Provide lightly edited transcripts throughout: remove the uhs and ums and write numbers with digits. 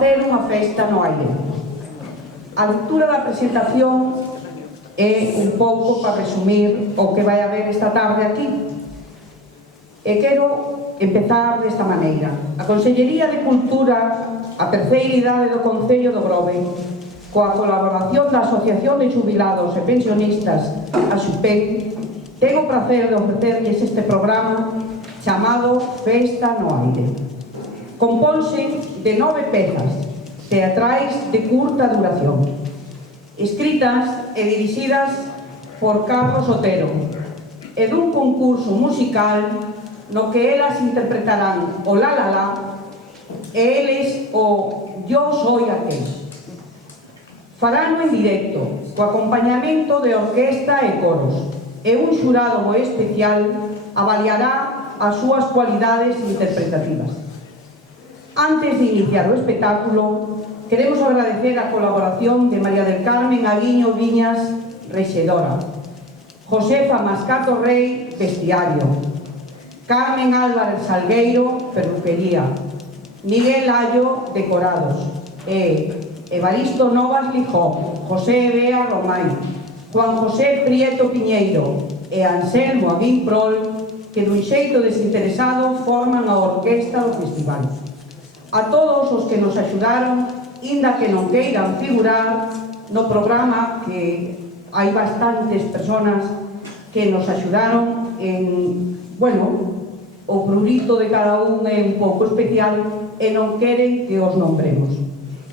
facer unha festa no aire. A lectura da presentación é un pouco para resumir o que vai haber esta tarde aquí. E quero empezar desta maneira. A Consellería de Cultura, a terceira idade do Concello do Grove, coa colaboración da Asociación de Xubilados e Pensionistas, a XUPEN, ten o prazer de ofrecerlles este programa chamado Festa no Aire. Compónse de 9 pezas teatrais de curta duración, escritas e dirixidas por Carlos Otero, e dun concurso musical no que elas interpretarán o La La La e eles o Yo Soy Aquel. Farano en directo, co acompañamento de orquesta e coros, e un xurado moi especial avaliará as súas cualidades interpretativas. Antes de iniciar o espectáculo, queremos agradecer a colaboración de María del Carmen Aguiño Viñas, rexedora, Josefa Mascato Rey, vestiario, Carmen Álvarez Salgueiro, peluquería, Miguel Allo, decorados, e Evaristo Novas Lijó, José Bea Romay, Juan José Prieto Piñeiro e Anselmo Aguín Prol, que dun xeito desinteresado forman a orquesta do festival. A todos os que nos axudaron, inda que non queiran figurar no programa, que hai bastantes personas que nos axudaron en, bueno, o prurito de cada un é un pouco especial e non queren que os nombremos.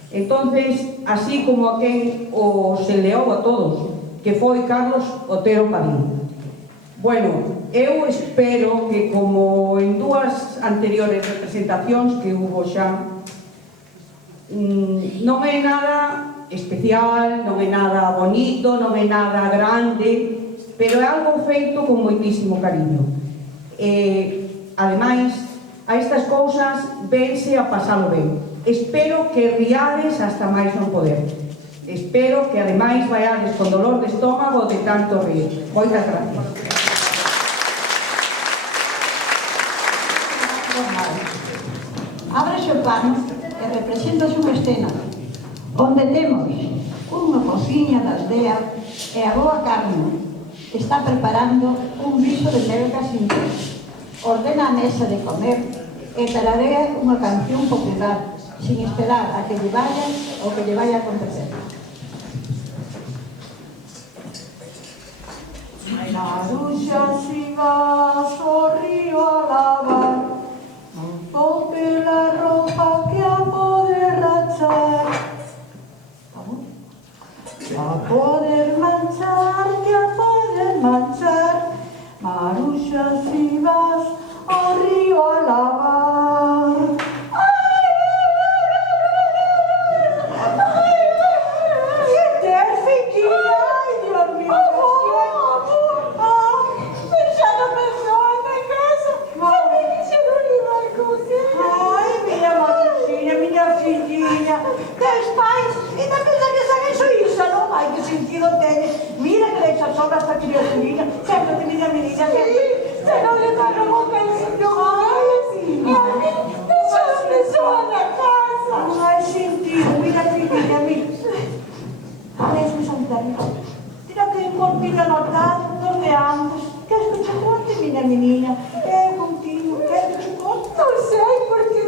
Entonces, así como a quen os leou a todos, que foi Carlos Otero Padín. Bueno, eu espero que, como en dúas anteriores representacións que hubo xa, non é nada especial, non é nada bonito, non é nada grande, pero é algo feito con moitísimo cariño. Ademais, a estas cousas vense a pasalo ben. Espero que riades hasta máis non poder. Espero que ademais vaiades con dolor de estómago de tanto rir. Moitas gracias. Ábrese o plano e representase unha escena onde temos unha cociña da aldea e a boa Carmen está preparando un guiso de melgas indias. Ordena a mesa de comer e tararea unha canción popular sin esperar a que lle vaya o que lle vaya a acontecer. Maruxa, si vas ao río a lavar, non ponte la ropa que a poder rachar, a poder manchar, que a poder manchar. Maruxa, si vas ao río a lavar. Tes pais, e tamén sabes a iso iso, non? Ai, que sentido tenes. Mira que deixa sobra esta criaturina. Sempre te mira, menina, sempre. Se non le dá no boquecillo. Ai, sí. E a mí, deixas pessoa na casa. Ai, sentido, mira, filhinha, mira. A ver, me solidaria. Mira que corpina notado, dos de antes. Queres que te conte, minha menina? Contigo, queres que te conte? Non sei, porque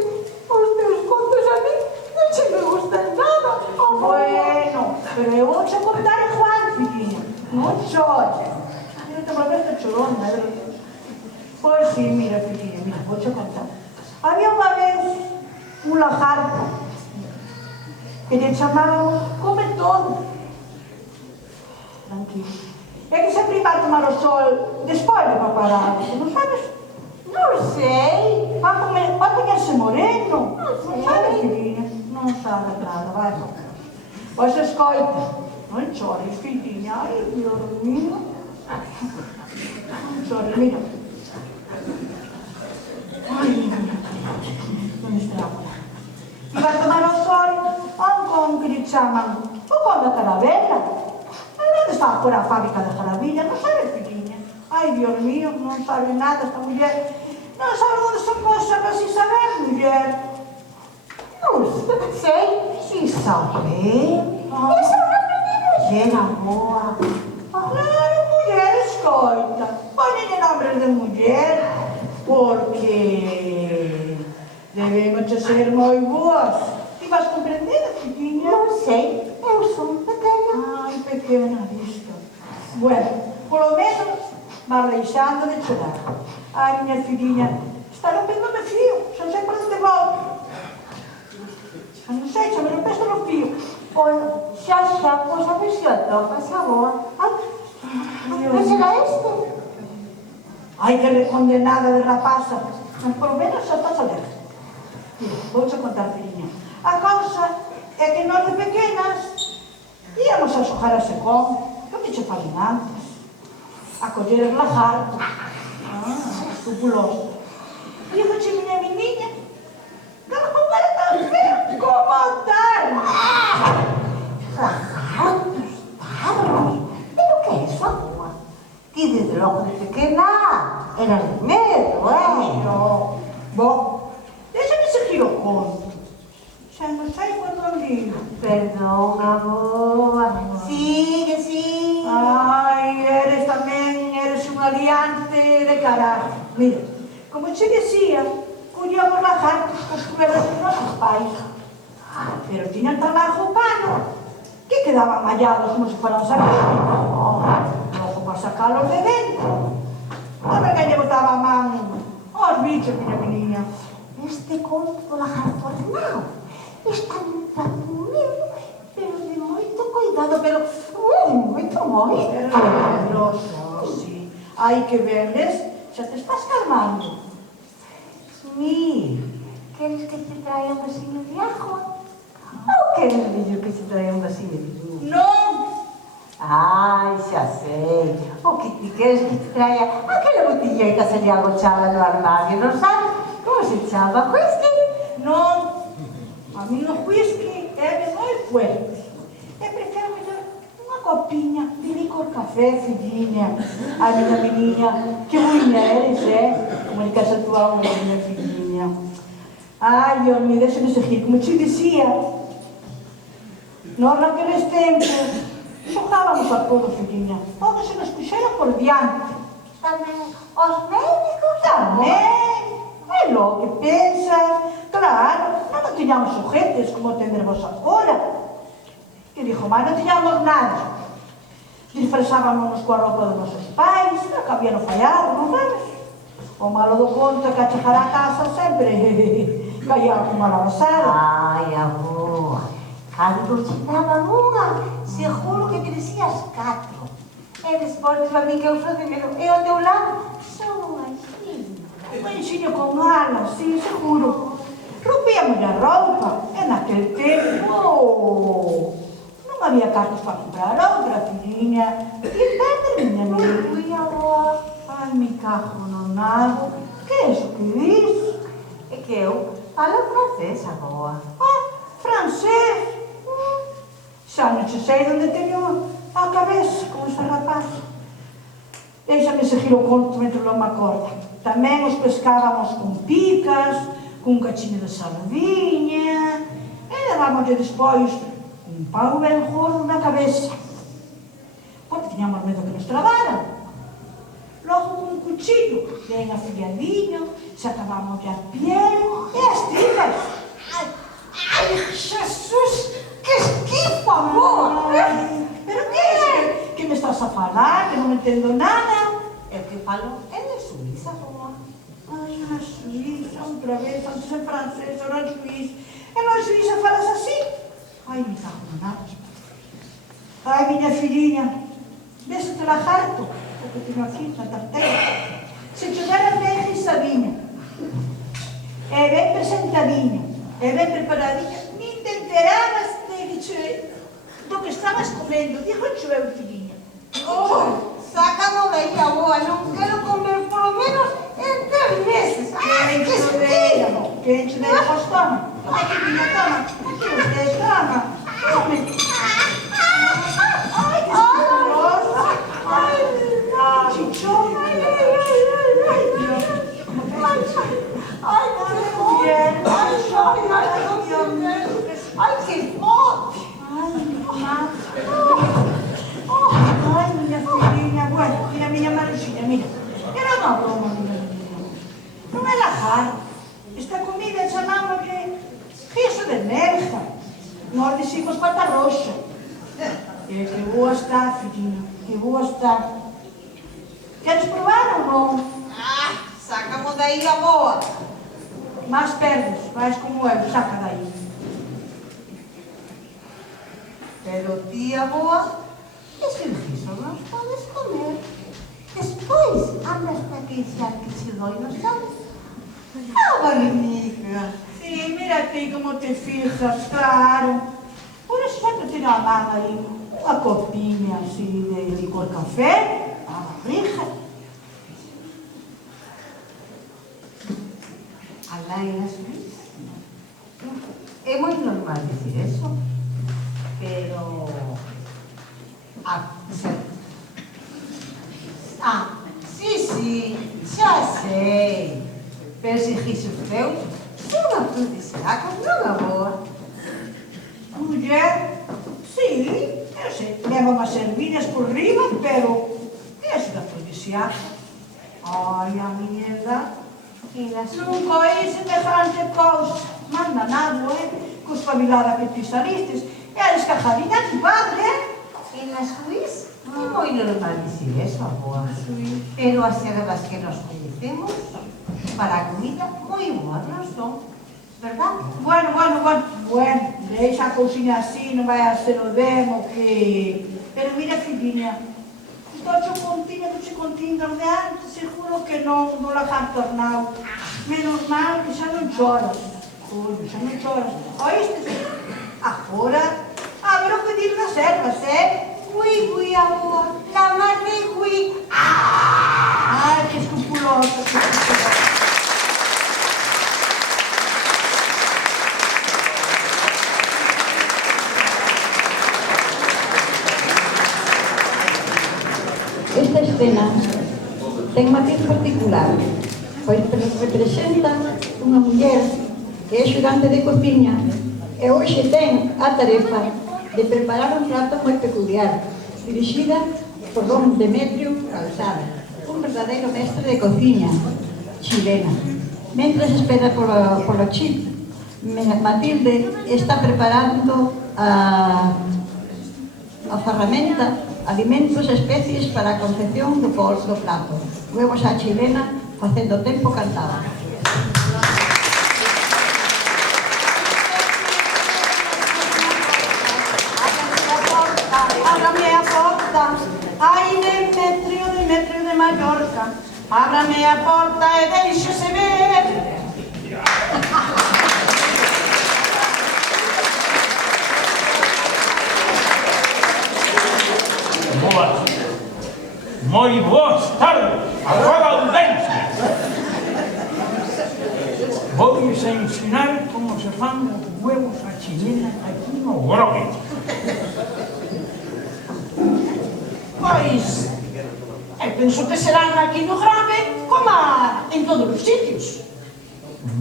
os teus contos a mí non che me gustan nada. Bueno, pero eu vou che contar igual, filhinha. Non chores. Mira, te volveste chorona, é verdade. Pois sí, mira, filhinha, mira, vou che contar. Había unha vez un lagarto que lle chamaban come todo. Tranquilo. É que sempre iba a tomar o sol despois de paparado, non sabes? Non sei. Vai poñerse moreno. Non sabes, filhinha? Non sabes nada, vai. Pois escoita. Non chores, filhinha. Ai, Dios mío. Non chores, mira. Ai, non está agora. Iba a tomar o sol con que lle chaman o con da Carabela. Onde está por a fábrica de Jaravilla? Non sabes, filhinha? Ai, Dios mío, non sabe nada esta muller. Non sabe onde se pode saber sin saber, muller. Non sei Isabel. Esse é o nome de mulher, amor. Claro, mulher, escolta. Põe o nome de mulher porque devemos ser muito boas. E vas compreender, filhinha? Não sei, eu sou pequena. Ai, pequena, isto. Bueno, pelo menos vai deixando de chorar. Ai, minha filhinha, está rompendo-me fio, já sei para onde volta. Não sei, já me rompeste no fio. Olha, já, pois a ver se eu toco essa boa. Ai, mas será este? Ai, que recondenada de rapaza. Mas pelo menos já estás alerta. Mira, vou-te contar, filhinha. A causa é que nós de pequenas íamos a xogar a secón, como te falei antes, a coller os lagartos, tubulosos. Digo-te, minha menininha, que ela não era tão feia como a tarde. Lagartos, tardos? Pero que é isso, amor? Que desde logo de pequena era de medo, Não. Bom, deixa-me seguir o conto. Já não sei quando eu digo. Perdão, amor. Sigue. Ai, eres um aliante de caráter. Mira, como te dizia, colhíamos lagartos com os cobertas dos nossos pais. Pero tinham tão arrupado que quedavam malhados como se fueran sardinhas. Logo para sacá-los de dentro. A ver que lle botaba a man aos bichos, minha menina. Este conto do lagarto ordenado está num prato mesmo, pero de muito cuidado, pero muito poderoso, sim. Ai, que verdes, já te estás calmando. Mira, queres que te traia um vasinho de água? Ou queres que te traia um vasinho de vinho? Não! Ai, já sei. O que te queres que te traia aquela botilha que se lhe agochava no armário, não sabes? Como se chama? Whisky? Não. A mim o whisky é muito forte. Eu prefiro melhor uma copinha de licor café, filhinha. Ai, minha menina, que mulheres, Comunicação atual, minha filhinha. Ai, Deus me deixa-me seguir. Como te dizia, nós naqueles tempos jogávamos a todo, filhinha. Todos se nos puxeram por diante. Também os médicos? Também. É logo que pensas. Claro, nós não tínhamos sujetes como tendremos agora. Que dijo, mas não tínhamos nada. Disfrazábamos com a roupa dos nossos pais, não cabia no falhado, não sabes? O malo do conto é que a chegar a casa sempre caía uma lavaçada. Ai, amor, cando te daban unha, seguro que te dicías 4. E despois para mí que eu sou de medo. E ao teu lado, sou un anxinho. Un anxinho con alas, sí, seguro. Rompíamos a roupa, e naquele tempo non había cartos para comprar outra, filhinha. Que perder, minha amiga. Ui, avó. Ai, me cago no nabo. Que é isso que diz? É que eu falo francês, avó. Ah, francês? Xa non sei onde teño a cabeza con ese rapaz. Deixa-me seguir o conto mentre non me acorda. Tamén os pescábamos con picas, con un cachinho de sardinha, e levámoslle despois un pau ben gordo na cabeza. Porque tiñamos medo que nos travaran. Logo con un cuchillo ben afiadinho, sacábamos a piel e as tripas. Ai, Jesus, que esquipo, amor! Pero que é que me estás a falar, que non entendo nada? É que falo é de Suíça, amor. Ai, na Suíça, outra vez, antes en francés, ahora en Suíça. E na Suíça falas así? Ai, me cago no nada. Ai, miña filhinha, ves o lagarto? O que tenho aquí na tarteira. Se chegara ben risadinha, e ben presentadinha, e ben preparadinha, nin te enterabas do que estabas comendo. Digo-te eu, filhinha. Oh, sácalo daí, avó, non quero comer polo menos en 3 meses. Ai, que estío! Quente daí o estômago. Aqui, filha, toma. Aqui, você toma. Tome. Ai, que saboroso. Ai, chichón. Ai, Deus. Ai, que mulher. Ai, Deus. Que boa está, filhinha, que boa está. Queres provar ou não? Saca-mo daí a boa. Mas perdes, vais como eu, saca daí. Pero tía boa, ese riso non os podes comer. Despois andas a queixar que se doi no sabes. Barriga. Sí, mira ti como te fijas, claro. Por eso xa te tira a barra aí unha copinha así de licor café, a barriga. Alá en las Luis. É moi normal dicir eso. Pero... sí, xa sei. Pero se rixos teus son afrodisíacos, non a boa. Muller, sí, eu sei, leva unhas ervillas por riba, pero é así de afrodisíaco. Ai, a miña nunca oí semejante cousa. Manda nada, cos espabilada que ti salistes. Eres cajadinha tu padre, En las Luis é moi normal dicir eso, a boa. Pero as ervas que nos coñecemos para a comida moi boas non son, verdad? Bueno, deixa a cousiña así, non vai a ser o demo que... Pero mira, filhinha, do chocontín de antes, seguro que non la fan tornado. Menos mal que xa non choras. Coño, xa non choras. Oíste? Agora, a ver o que dir das ervas, Ui, a boa, la mar de ui. Ai, que escrupulosa, que escrupulosa. Esta escena ten matiz particular, pois representa unha muller que é xudante de cociña e hoxe ten a tarefa de preparar un prato moi peculiar, dirixida por don Demetrio Calzada, un verdadeiro mestre de cociña chilena. Mentres espera polo chip, Matilde está preparando a ferramenta, alimentos e especies para a concepción do prato. Vemos a chilena facendo tempo cantado. Ábrame a porta, ai Demetrio de Mallorca. Ábrame a porta e deixese ver. Moi boas tardes, agora audiencia. Voulles a ensinar como se fan os huevos a chilena aquí no Grove. Pois, eu penso que serán aquí no Grove como en todos os sitios.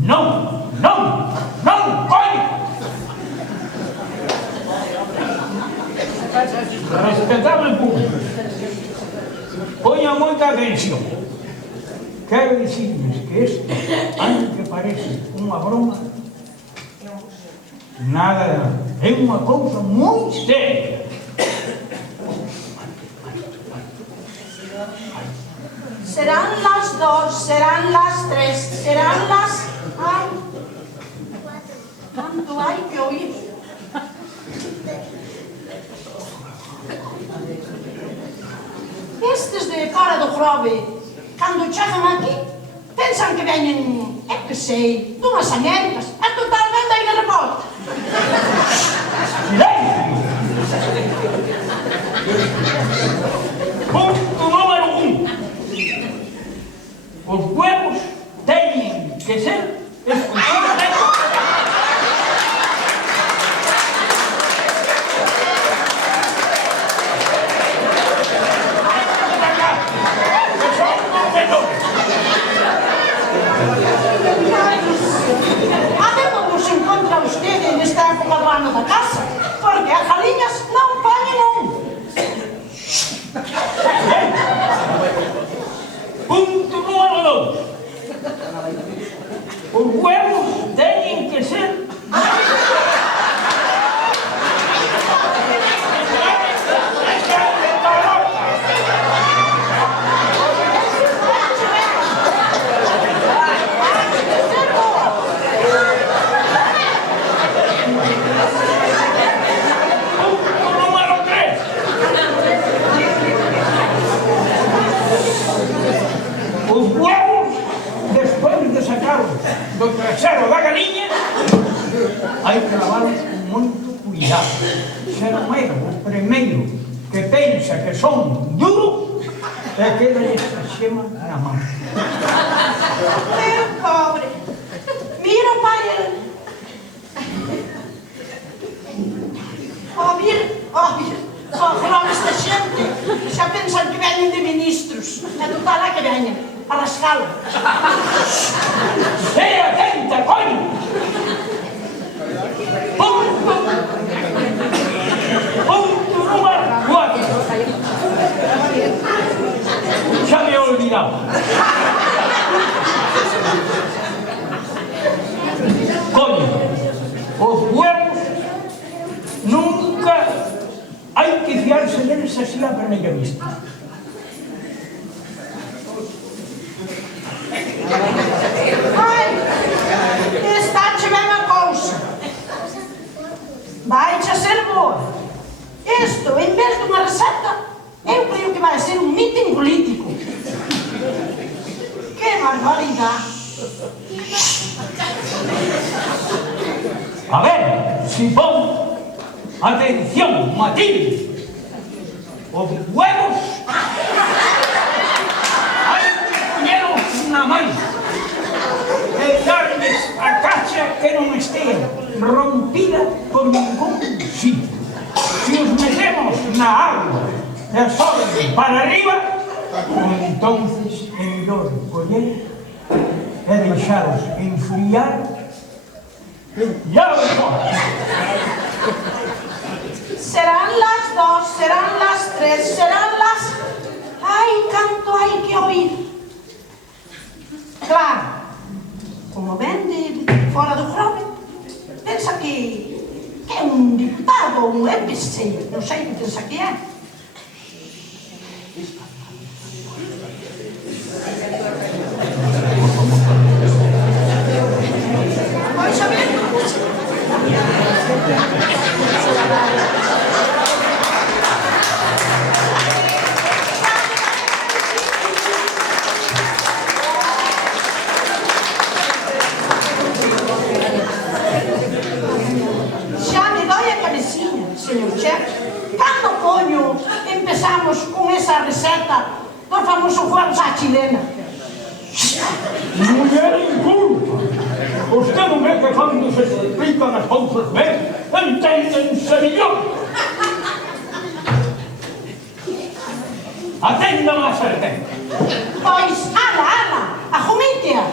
Non, coi! Respetable público, poña moita atención. Quero dicirles que isto, antes que parece unha broma, nada, é unha cousa moi seria. Serán las 2, serán las 3, serán las... Ai, tanto hai que oír. Estes de fora do Grove, cando chegan aquí, pensan que veñen, que sei, dunhas añericas, e totalmente aí de revolta. Silencio! Punto número 1. Os huevos teñen que ser exclusivamente... A ver como se encontra usted nesta época do ano da casa, porque as galiñas non poñen un. pensa que son duros e queda esta xema na mão. Meu pobre. Mira, pai. Mira. Falar esta xente xa pensan que veñen de ministros. E total a que veñen. A rascalo. Sei atenta, coño! Punto número 4. Xa me he olvidado. Coño, os huevos nunca hai que fiarse deles así a primeira vista. Ai, está-te ben a cousa. Vai-te a ser boa. Isto, en vez dunha receta, eu creo que vai ser un mitin político. Que barbaridade. A ver, si pon atención, Matilde. Os huevos hai que poñelos na man e darles a cacha que non estea rompida por ningún sitio. Si os metemos na agua e soben para arriba, entonces é mellor coller e deixaros enfriar e a fora. Serán las 2, serán las 3, serán las... Ai, canto hai que oír. Claro, como ven de fora do Grove, pensa que é un diputado ou un EPC, non sei que pensa que é. Pois a ver, xa me doi a cabeciña, señor chef. Cando coño empezamos con esa receta dos famosos huevos á chilena? Muller inculpa. Usted non ve que cando se explican as cousas ben, enténdense millón. Atendan a sertente. Pois, ala, ajumitea.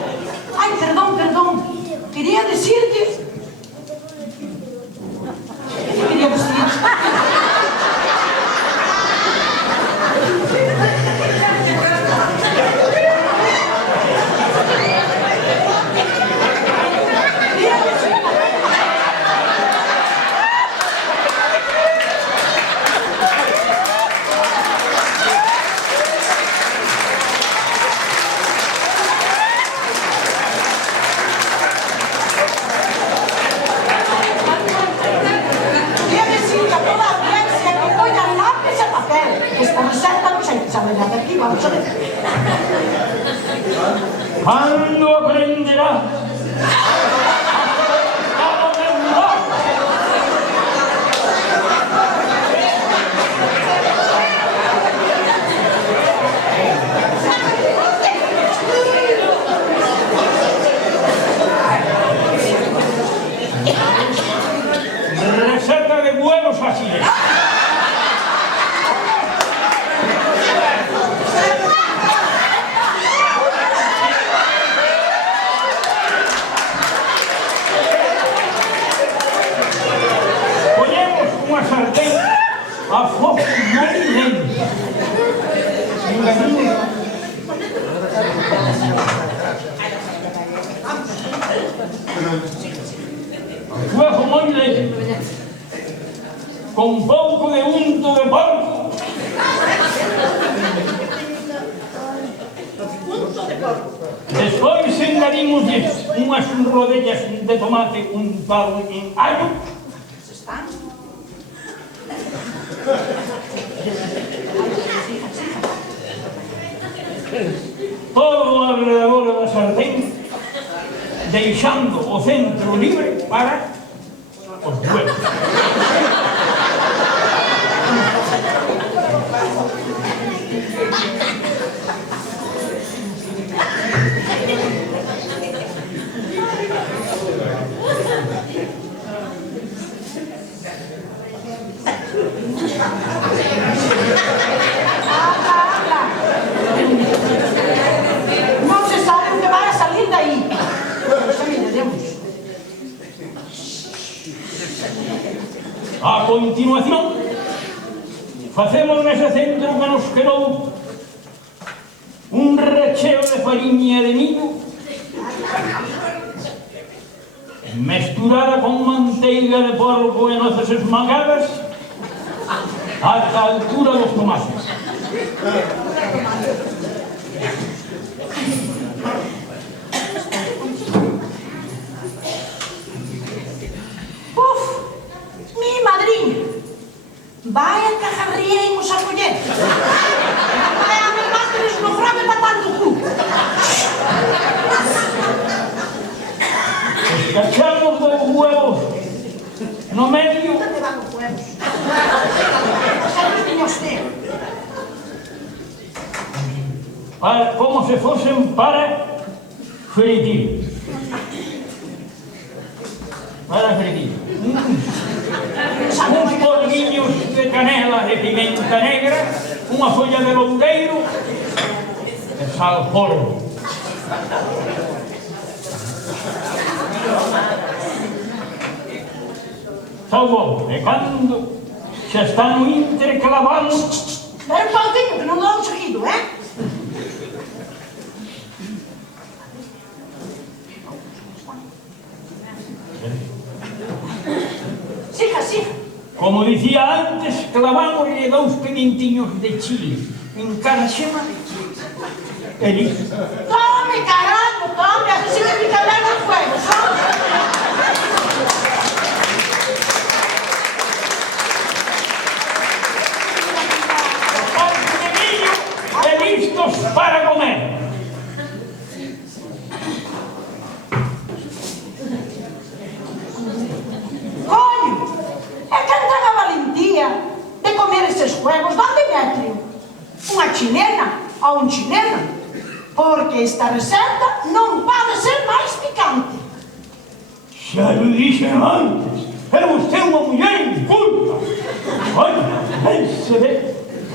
Ai, perdón. Quería decirte... Quería decirte... Esta receta non sei que sabe nada aquí, vamos a ver. Cando aprenderá? Receta de huevos así. Sartén a fogo moi lento. Fuego moi lento. Con pouco de unto de porco. Despois engadimoslle unhas rodellas de tomate untado en allo. Todo alrededor da sartén, deixando o centro libre para os huevos. continuación, facemos nese centro que nos quedou un recheo de fariña de millo mesturada con manteiga de porco e noces esmagadas ata a altura dos tomates. Uf, mi madriña, vaya cajarriemos a coller. Vai a ver másteres no grave matando cu. Cachamos dos huevos no medio ¿Dónde van los huevos? Los niños de... como se fosen para fritir. Para fritir. Uns polvillos de canela e pimenta negra, unha folla de loureiro e sal porro. Sal bom, e cando xa está no intre clavamos. Espera un pautinho, que non dá un seguido, Siga, siga. Como dicía antes, clavámoslle 2 pimientiños de chile en cada xema e listo. Tome, caralho, tome, así me pica ben os huevos, Parte de millo e listos para comer. Coño, é que ten a valentía de comer estes huevos, dan Demetrio. Unha chilena a un chileno, porque esta receta non pode ser máis picante. Xa lo dixen antes, era usted unha muller inculta. Olha, se ve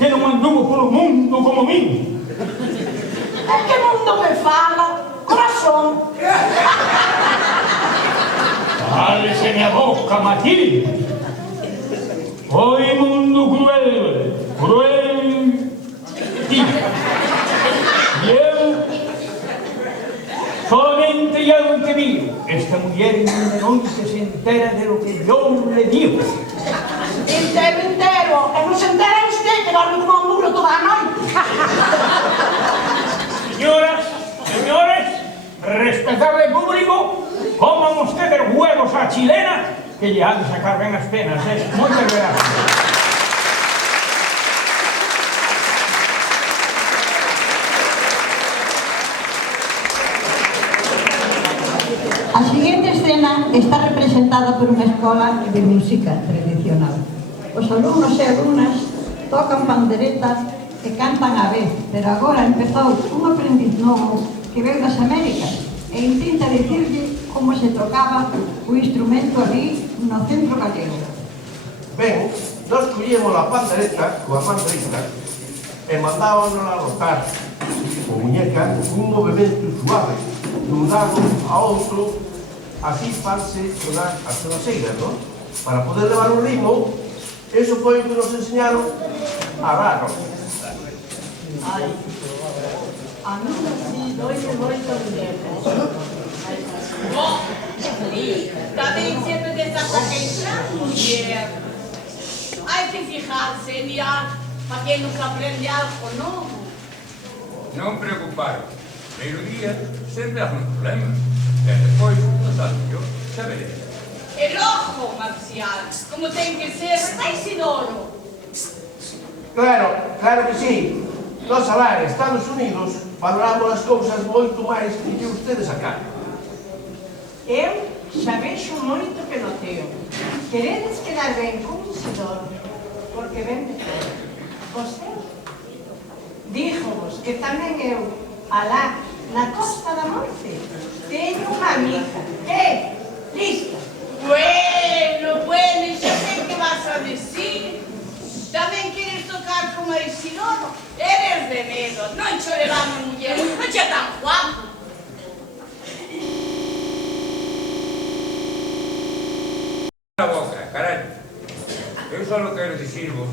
que non anduvo polo mundo como min. É que mundo me fala, corazón. Cáleseme a boca, Matilde. Oi, mundo cruel, cruel. E eu solamente hai algo que miro. Esta muller de noite se entera de lo que yo le digo. Entero, entero. E non se entera usted que dorme como un burro toda a noite. Señoras, señores, respetable público, coman ustedes huevos a chilena que lle han de sacar ben as penas, Moitas gracias. A siguiente escena está representada por unha escola de música tradicional. Os alumnos e alumnas tocan pandereta e cantan á vez, pero agora empezou un aprendiz novo que veu das Américas e intenta dicirlle como se tocaba o instrumento ali no centro gallego. Ben, nós collíamos a pandereta coa mandrita e mandábanos a rotar o muñeca cun movimento suave dun lado a outro, así fanse sonar as sonaseiras, non? Para poder levar o ritmo, eso foi o que nos enseñaron a dar. Ai, a mí así doime moito dinero. Tamén sempre desta queixa, muller. Hai que fijarse, mirar, para que nos aprende algo novo. Non preocuparos, primeiro día sempre hai un problema, e despois, no tanto, xa veréis. El ojo marcial, como ten que ser, está Isidoro. Claro que sí. Nós alá en Estados Unidos valoramos as cousas moito máis que ustedes acá. Eu xa vexo moito que noteo. Queredes quedar ben con Isidoro, porque ben de todo. Vosté díjovos que tamén eu, alá, na Costa da Morte, teño unha amiga. Lista? Bueno, xa sei que vas a decir. Tamén queres tocar como Isidoro? Eres de medo, non cho levamos muller, non che tan guapo. A boca, caralho. Eu só quero dicirvos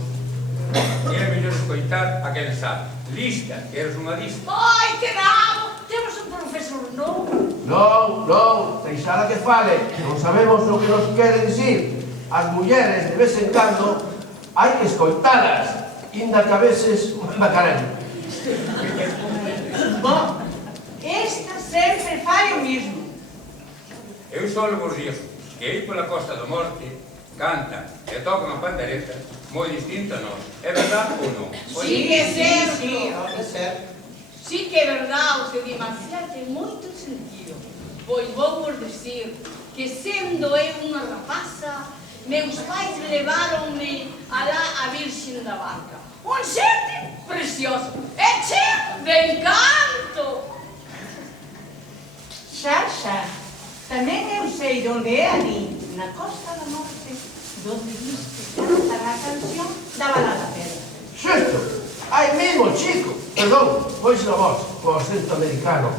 que é mellor escoitar a quen sabe. Lista, que eres unha lista. Ai, que bravo! Temos un profesor novo. Non, deixala que fale. Non sabemos o que nos quere dicir. As mulleres, de vez en cando, hai que escoitalas, inda que a veces manda carendo. Bom, esta sempre fai o mesmo. Eu só vos digo que aí pola Costa do Morte cantan e tocan a pandereta moi distinto a nós. É verdade ou non? Sí que é certo. Sí, pode ser. Sí que é verdade, o que di Marcial ten moito sentido. Pois vou vos dicir que sendo eu unha rapaza, meus pais leváronme alá a Virxen da Barca. Un sete precioso e cheo de encanto. Xa. Tamén eu sei onde é ali, na Costa do Norte, donde viste cantar a canción da Balada Pedra. Xusto, aí mesmo, chico. Perdón, pois na voz, co acento americano.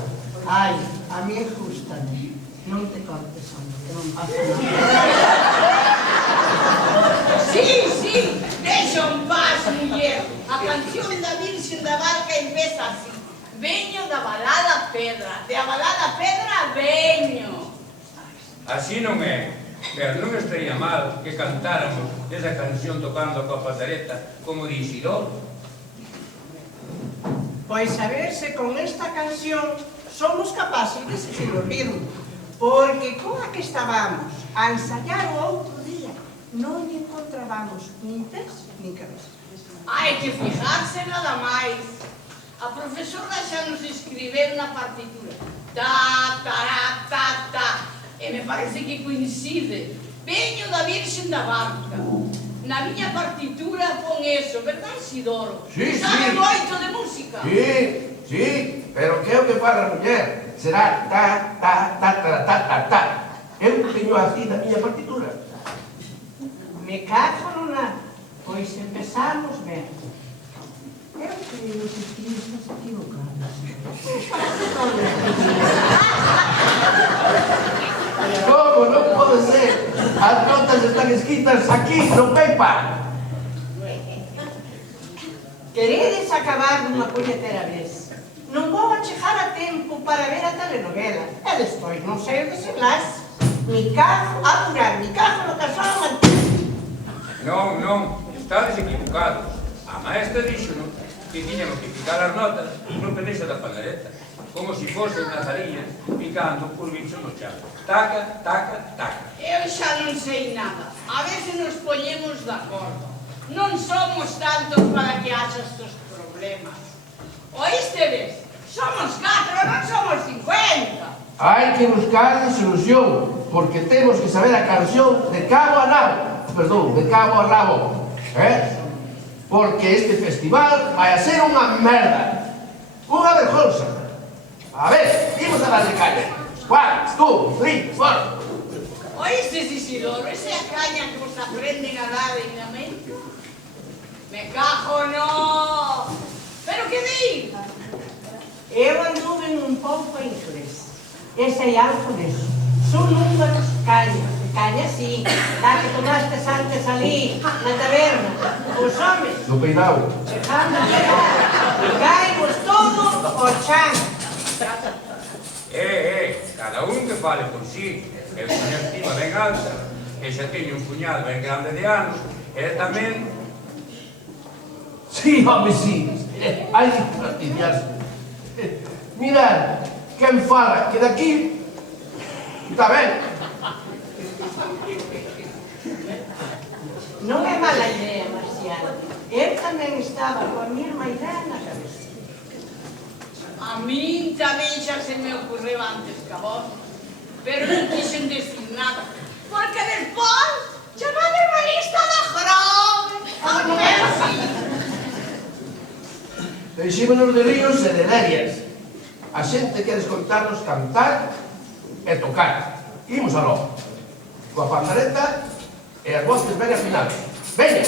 Ai, a mí gústame. Non te cortes, hombre, que non pasa nada. Sí, deixa en paz, muller. A canción da Virxen da Barca empeza así. Veño da Balada Pedra, de a Balada Pedra veño. Así non é, pero non estaría mal que cantáramos esa canción tocando coa pandereta como de Isidoro. Pois a ver se con esta canción somos capaces de seguir o ritmo. Porque coa que estábamos a ensayar o outro día, non encontrábamos nin pés nin cabeza. Hai que fijarse nada máis. A profesora xa nos escribeu na partitura. Ta, tará, ta, ta. E me parece que coincide. Veño da Virxen da Barca. Na miña partitura pon eso, verdad, Isidoro? Sí, Sabe sí. moito de música. Sí, pero que é o que fala a muller? Será ta, ta, ta, ta, ta, ta, ta. Eu teño así na miña partitura. Me cago no nada. Pois empezamos ben. Eu creo que ti estás equivocado. Como? Non pode ser. As notas están escritas aquí, no paper. Queredes acabar dunha puñetera vez. Non vou achegar a tempo para ver a telenovela. E despois non sei o desenlace. Mi cago a durar, mi cago no casal mantido. Non, estades equivocados. A maestra díxonos que tiñamos que picar as notas no pedexe da pandereta, como se fosen nazarillas picando por bicho no chão. Taca, taca, taca. Eu xa non sei nada. A ver se nos poñemos de acordo. Non somos tantos para que haxa estes problemas. Oístedes? Somos 4, non somos 50. Hai que buscar solución, porque temos que saber a canción de cabo a nabo. Perdón, de cabo a rabo. Porque este festival vai a ser unha merda. Unha vergonza. A ver, imos a darle caña. 1, 2, 3, 4. Oístes, Isidoro? Esa é a caña que vos aprenden a dar en la mente. Me cajo no. Pero que di? Eu anduve un pouco inglés. E sei algo deso. Son números caña sí, da que tomastes antes ali, na taberna. Os homes, No peinado. chegando a chegar, caimos todo ao chan. Cada un que fale por si. Eu teño a estima ben alta, e xa teño un puñado ben grande de anos, e tamén... Sí, home, sí. Hai que fastidiarse. Mirad, quen fala, que daqui está ben. Non é mala idea, Marcial. Eu tamén estaba coa minha irmã idea na cabeza. A min tamén xa se me ocurreu antes que a vos. Pero non quixen decir nada. Porque despois chamade unha lista de jorobe. Non é así. Deixímonos de ríos e de lerias. A xente quere escoitarnos cantar e tocar. Imos aló. Coa pandareta e as voces ben afinadas. Veña!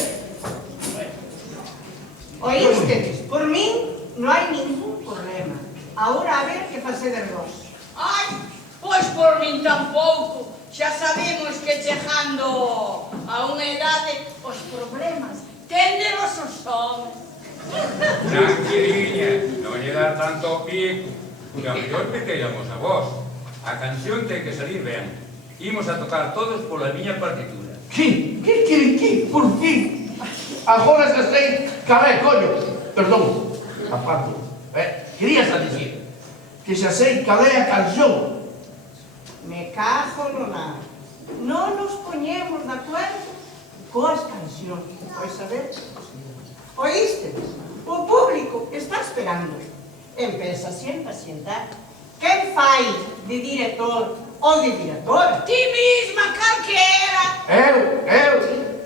Oístedes, por min non hai ningún problema. Agora a ver que facedes vos. Ai, pois por min tampouco. xa sabemos que chegando a unha edade os problemas téndelos os homes. Tranquiliña, non lle dá tanto pico, que a mellor que queiramos a vos. A canción ten que salir ben. Imos a tocar todos pola miña partitura. Que, por fin. Agora xa sei cal é, coño. Perdón, aparto. Querías a dicir que xa sei cal é a canción. Me cago no nada. Non nos poñemos de acuerdo coas cancións. Pois sabedes? Oíste? O público está esperando. Empeza sempre a sentar. Quen fai de director ou de directora? Ti misma, calquera. Eu?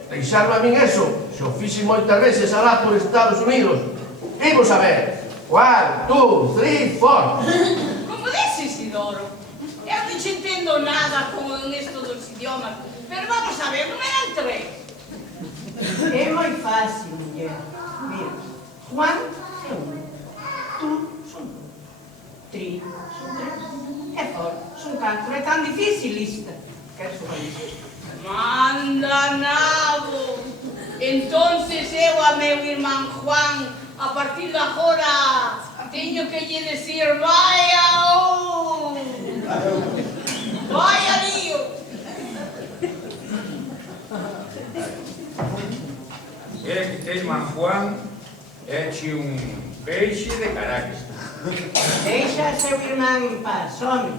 Deixarme a min eso. Xo fixen moitas veces alá por Estados Unidos. Imos a ver. 1, 2, 3, 4. Como dice Isidoro, eu non che entendo nada con esto dos idiomas, pero vamos a ver, non eran tres. É moi fácil, muller. Mira, Juan é un, tú son tú, Tri son tres, e For son catro. É tan difícil isto. Queres unha lista? Manda nabo. Entonces eu a meu irmán Juan, a partir de agora, teño que lle decir vaya vaya lío. É que teu irmán Juan éche un peixe de Caracas. Deixa a seu irmán en paz, home.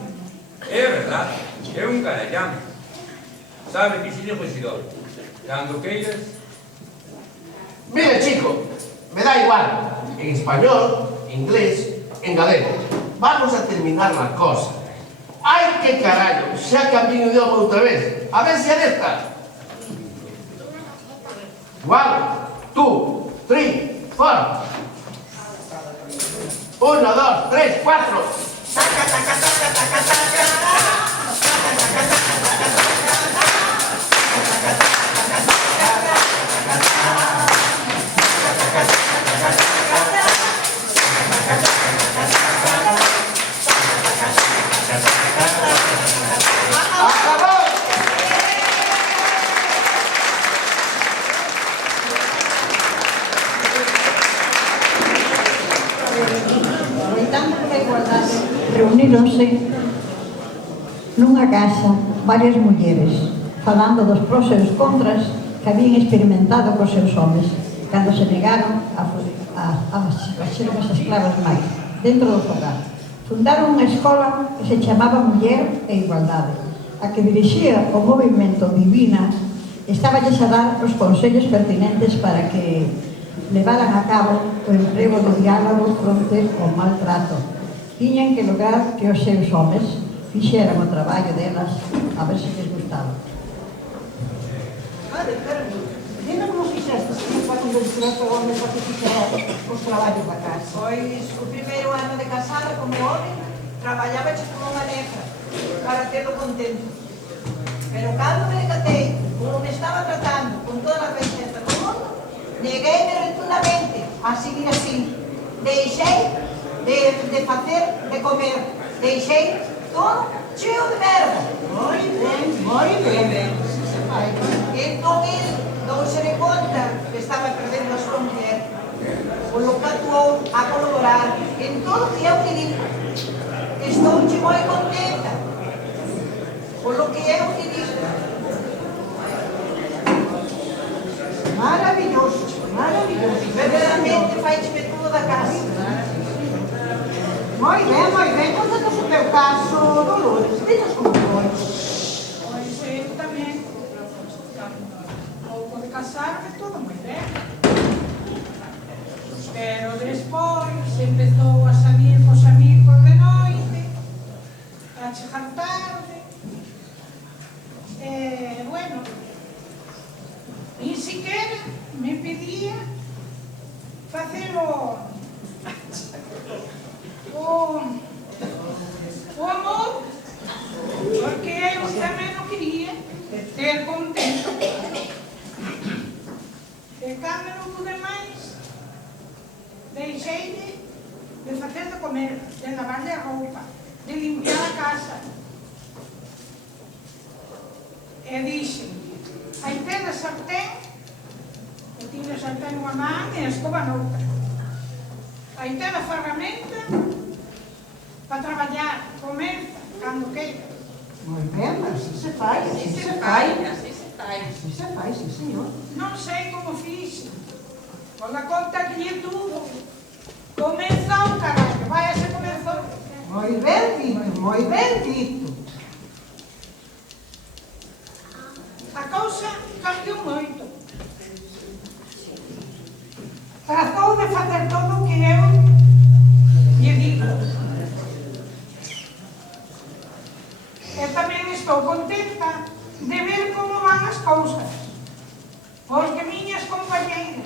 É verdade, é un carallán. Sabe que se dijo Isidoro, cando queiras. Mira, chico, me da igual. En español, inglés, en galego. Vamos a terminar la cosa. Ai, que carallo, xa cambié o idioma outra vez. A ver se é desta. 1, 2, 3, 4. 1, 2, 3, 4. Reuníronse nunha casa varias mulleres falando dos pros e os contras que habían experimentado cos seus homes cando se negaron a ser as esclavas máis dentro do fogar. Fundaron unha escola que se chamaba Muller e Igualdade, a que dirixía o movimento Divina. Estáballes a dar os consellos pertinentes para que levaran a cabo o emprego do diálogo fronte ao maltrato. Tiñan que lograr que os seus homes fixeran o traballo delas a ver se les gustaba. Vale, pero dime como fixeste para convencer os homes para que fixeran os traballos da casa. Pois, o primeiro ano de casada como home, traballabache como unha letra para telo contento. Pero cando me decatei, como me estaba tratando con toda a belleza do mundo, neguei-me rotundamente a seguir así. Deixei de facer, de comer. Deixei todo cheo de merda. Moi ben. Entón, ele douse de conta que estaba perdendo a súa muller. O que actuou a colaborar en todo o que eu que digo. Estou moi contenta. Por lo que eu que digo. Maravilloso. Verdadeiramente fai-me tudo da casa. Moi ben. Conta-nos o teu caso, Dolores. Dinos como foi. Pois eu tamén. Pouco de casarme, todo moi ben. Pero despois empezou a salir cos amigos de noite, a chegar tarde. Bueno, ni siquiera me pedía facer o amor, porque eu tamén non quería ter contento. E cando non pude máis, deixei de facer de comer, de lavarle a roupa, de limpiar a casa. e dixen, hai ten a sartén, e tiña a sartén nunha man e a escoba noutra. Hai ten a ferramenta para traballar, comeza, cando queira. Moi ben, así se fai, Así se fai, así se fai. Así se fai, sí, señor. Non sei como fixe. Con a conta que lle tuvo. Comezou, caralho, vai a se comezou. Moi ben dito, moi ben dito. A cousa cambiou moito. Tratou de facer todo o que eu lle digo. E tamén estou contenta de ver como van as cousas. Porque miñas compañeiras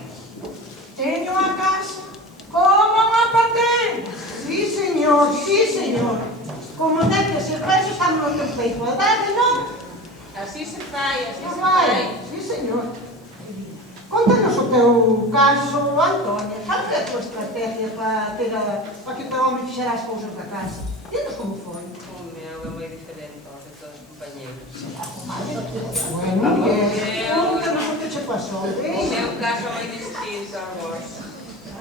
teño a casa como unha patena. Sí, señor, sí, señor. Como ten que ser preso, está no teu peito, verdade, non? Así se fai, así se Vai, fai. sí, señor. Contanos o teu caso, Antonia. Cal foi a tua estrategia para que o teu home fixera as cousas da casa? Dinos como foi. O meu é moi diferente ao de todos os compañeros. Bueno, contanos o que che pasou, O veña. meu caso é moi distinto ao vos.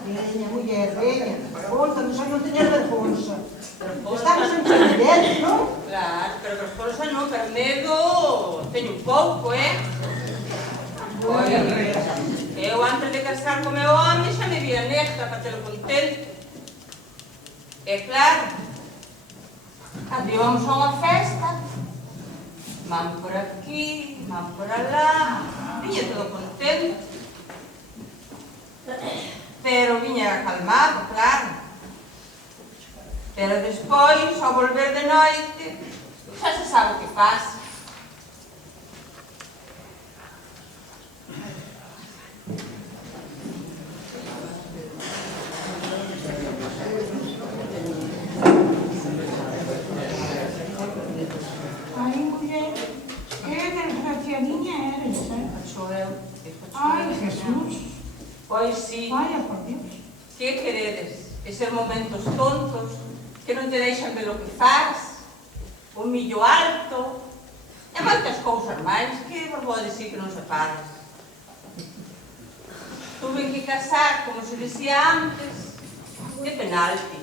Veña, muller, veña. Contanos, aí non teñas vergonza. Estamos en mulher, non? Claro, pero vergonza non, pero medo teño un pouco, Eu antes de casar co meu home xa me vía necta para telo contento. E claro, cando íbamos a unha festa, man por aquí, man por alá, viña todo contento. Pero viña calmado, claro. Pero despois, ao volver de noite, xa se sabe o que pasa. Ai, muller, que desgraciadinha eres, Sou eu. Ai, Jesús. Pois sí. Vaya, por Dios. Que queredes? Eses momentos tontos que non te deixan ver o que faz, o millo alto, e moitas cousas máis que vos vou dicir que non se pagan. Tuve que casar, como se dicía antes, de penalti.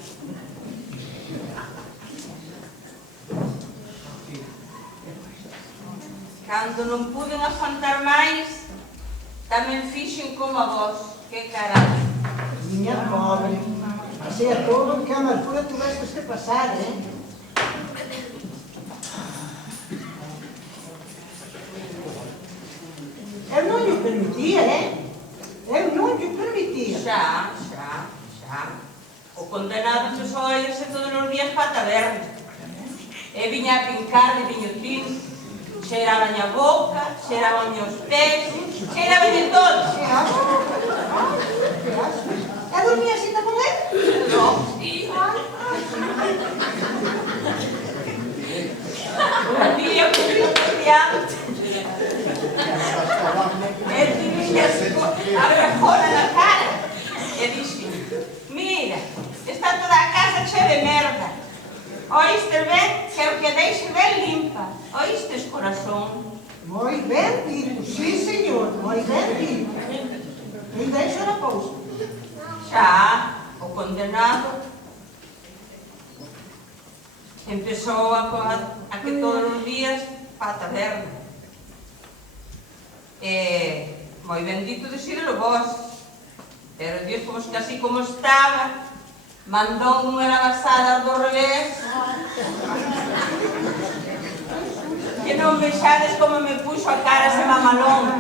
Cando non puden aguantar máis, tamén fixen como a vos. Que caralho. Miña pobre. Así a todo, que amargura tuvestes que pasar, Eu non lle permitía, Eu non lle permitía. Xa. O condenado empezou a irse todos os días para a taberna. E viña a pincar de viño tinto. Xeraban a boca, xeraban os pés, xeraban de todo. Que asco. Que asco. E dormía así con él? Non, sí. Un día fui estudiante. E tiña a verjona na cara. E dixen, mira, está toda a casa chea de merda. Oíste ben, quero que deixe ben limpa. Oístes, corazón? Moi ben dito, sí, señor, moi ben dito. E deixa na pousa. Xa, o condenado empezou a que todos os días para a taberna. Moi bendito decirlo vos, pero Dios, como que así como estaba, mandou unha lavasada do revés, que non vexades como me puxo a cara ese mamalón.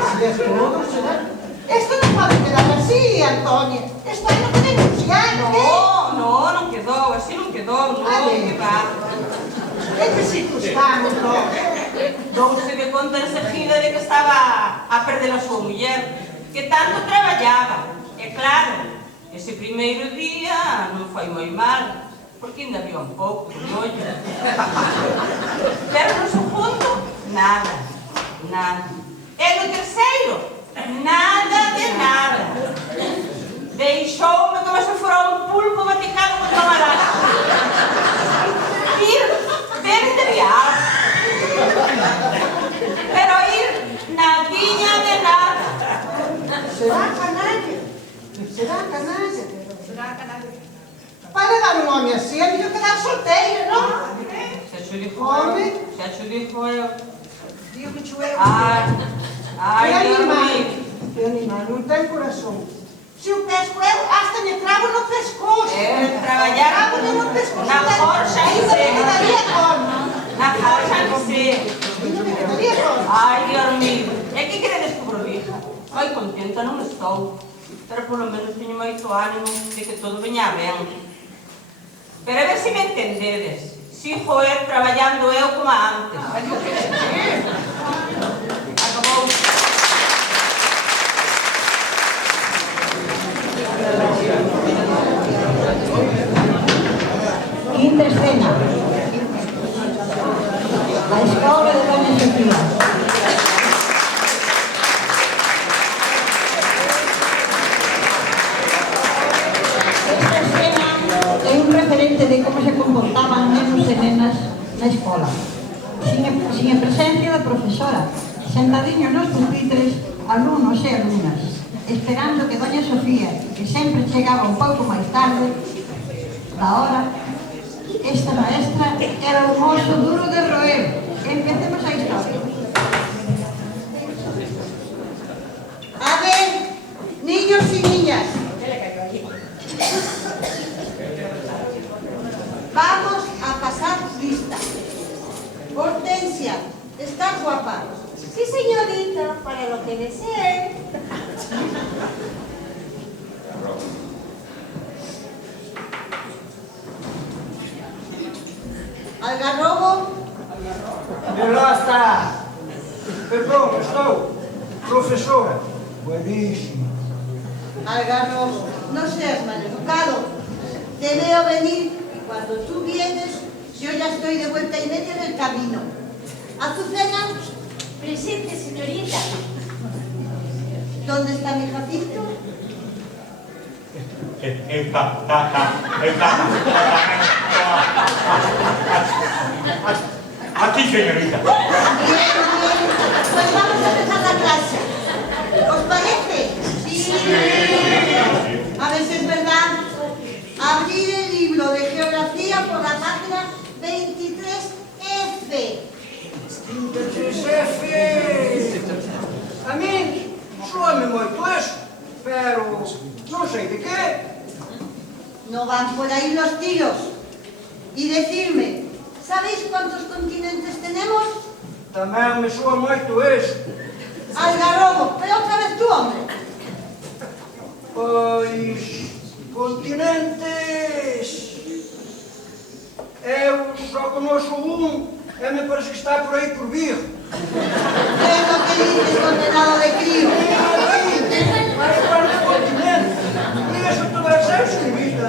Así es todo, será. Esto non pode quedar así, Antonia. Esto hai no que denunciar, Non quedou, así non quedou, non, que va. En que sitio estamos, non? Douse de conta enseguida de que estaba a perder a súa muller, que tanto traballaba. E claro, ese primeiro día non foi moi mal, porque ainda había un pouco de mollo. Pero no segundo, nada. E no terceiro, nada de nada. Deixoume como se fora un pulpo vaticado contra uma laxa. Ir, ver de viagem. canalla. Será canalla. Será canalla. Para dar un home así, é mellor quedar solteira, non? Se cho dixo Home. eu. Se cho dixo eu. Digo que chueu. Ai, Dios mío. Que animal, non ten corazón. Se o pesco eu, hasta me trabo no pescoço. Traballar Trabo no pescoço. na forxa Aí que me se. quedaría con. Na forxa que se. Aí me quedaría con. Ai, Dios mío. E que queredes que vos diga? Ai, contenta non estou. Pero polo menos teño moito ánimo de que todo veña ben. Pero a ver se me entendedes. Sigo traballando eu como antes. Acabou. Quinta escena. La escola de Doña Sofía. Esta escena é un referente de como se comportaban nenos e nenas na escola. Sin a presencia da profesora, sentadiños nos pupitres, alumnos e alumnas, esperando que Doña Sofía, que sempre chegaba un pouco máis tarde da hora, esta maestra era un oso duro de roer. Empecemos a historia. A ver, niños y niñas. Vamos a pasar lista. Hortensia, ¿estás guapa? Sí, señorita, para lo que desee. Algarrobo, Lá está. Perdón, estou. Profesora. Buenísimo. Algarrobo, no seas maleducado. Te veo venir y cuando tú vienes, yo ya estoy de vuelta y media en el camino. Azucena, Presente, señorita. ¿dónde está mi Jacinto? Aquí, señorita. Bien, bien. Pues vamos a empezar la clase. ¿Os parece? Sí. A ver si es verdad. Abrir el libro de geografía por la página 23F. 23F. A mí soa-me moito eso, pero non sei de que. No van por ahí los tiros. Y decirme, ¿sabéis cuántos continentes tenemos? Tamén me soa moito eso. Algarrobo, pero otra vez tú, hombre. Pois, continentes... Eu só conoço un e me parece que está por aí por vir. ¿Qué es lo que dices, condenado de crío? Mas quantos continentes? E eso todo é ser, señorita.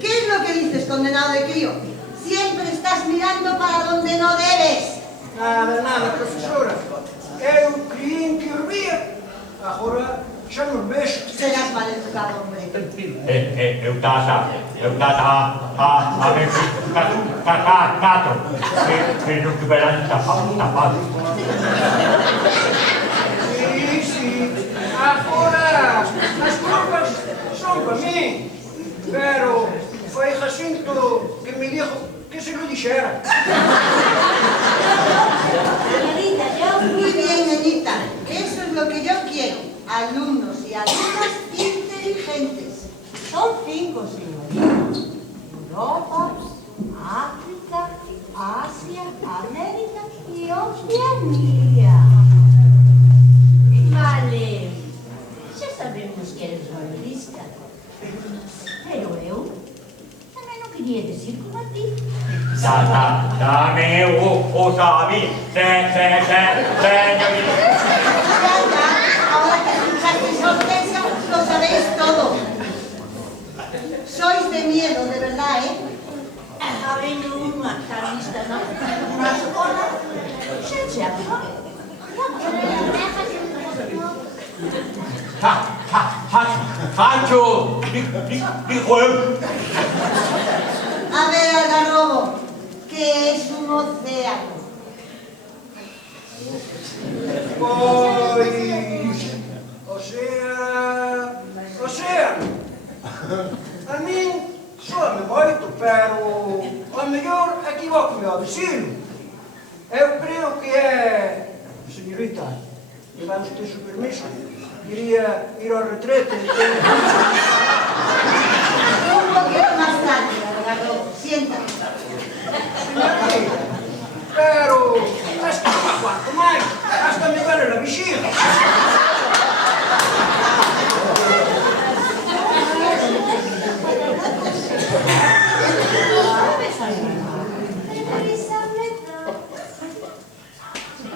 ¿Qué es lo que dices, condenado de crío? Siempre estás mirando para donde no debes. Nada, nada, profesora. Eu creín que os vía. Agora xa nos vexo. Serás maleducado, hombre. Eu tata a ver cato que non tuveran tapado. Sí, sí. Agora as culpas son para mí. Pero foi Jacinto que me dijo que se lo dixera. Señorita, yo... Muy bien, nenita. Eso es lo que yo quiero. Alumnos y alumnas inteligentes. Son 5, señorita. Europa, África, Asia, América y Oceanía. Vale. Ya sabemos que eres novelista. Pero eu tamén non quería decir como a ti. Dame o sabi, señorita. Ya, ahora que escuchasteis Hortensia, lo sabéis todo. Sois de miedo, de verdad, ¿eh? Habendo unha carlista na escola, xa chama. Hacho, dijo él. A ver, Algarrobo, ¿qué es un océano? Pois... O sea... A min soame moito, pero... ao mellor equivócome ao vecino. Eu creo que é... Señorita, ¿le da usted su permiso? Quería ir ao retrete. Un poquito más tarde, Garrobo. Siéntate. Señorita, pero... es que non aguanto máis. Hasta me duele la vexiga.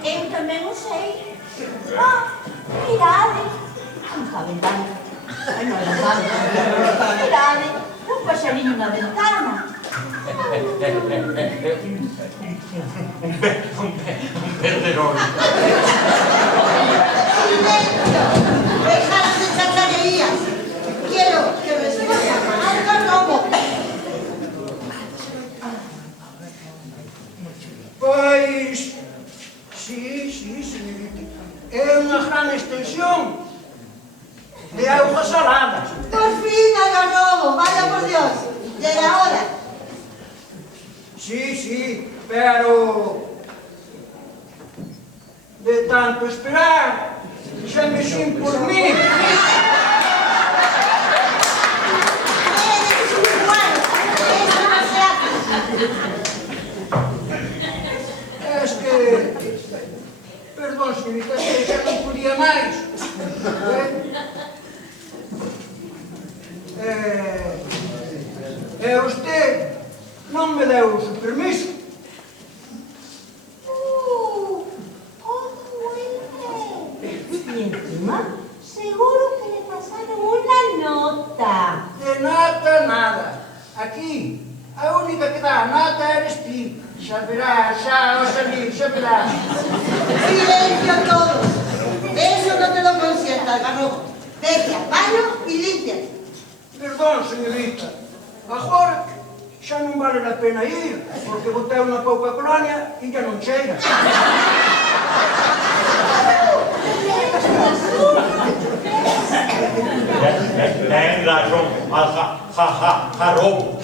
Eu tamén o sei. Mirade. Vamos á ventana. Ai, non é nada. Mirade. Un paxariño na ventana. Un perderón. ¡Silencio! ¡Dejaros de chacharerías! Quiero que responda al Garrobo. Pois... sí, señorita. É unha gran extensión de augas saladas. Por fin, Garrobo. Vaya por Dios. Ya era hora. Sí, pero... de tanto esperar, xa me xin por mí. Eres un igual. Eso no se hace. Es que... perdón, señorita, que xa non podía máis. E usted non me deu o seu permiso. Y encima, seguro que le pasaron una nota. De nota, nada. Aquí, a única que dá a nota eres ti. Xa verás, xa ao salir, xa verás. Silencio todos. Eso no te lo consientas, Garrobo. Vete al baño y límpiate. Perdón, señorita. Agora xa non vale a pena ir, porque botei unha pouca colonia e xa non cheira. Ten razón al Garrobo.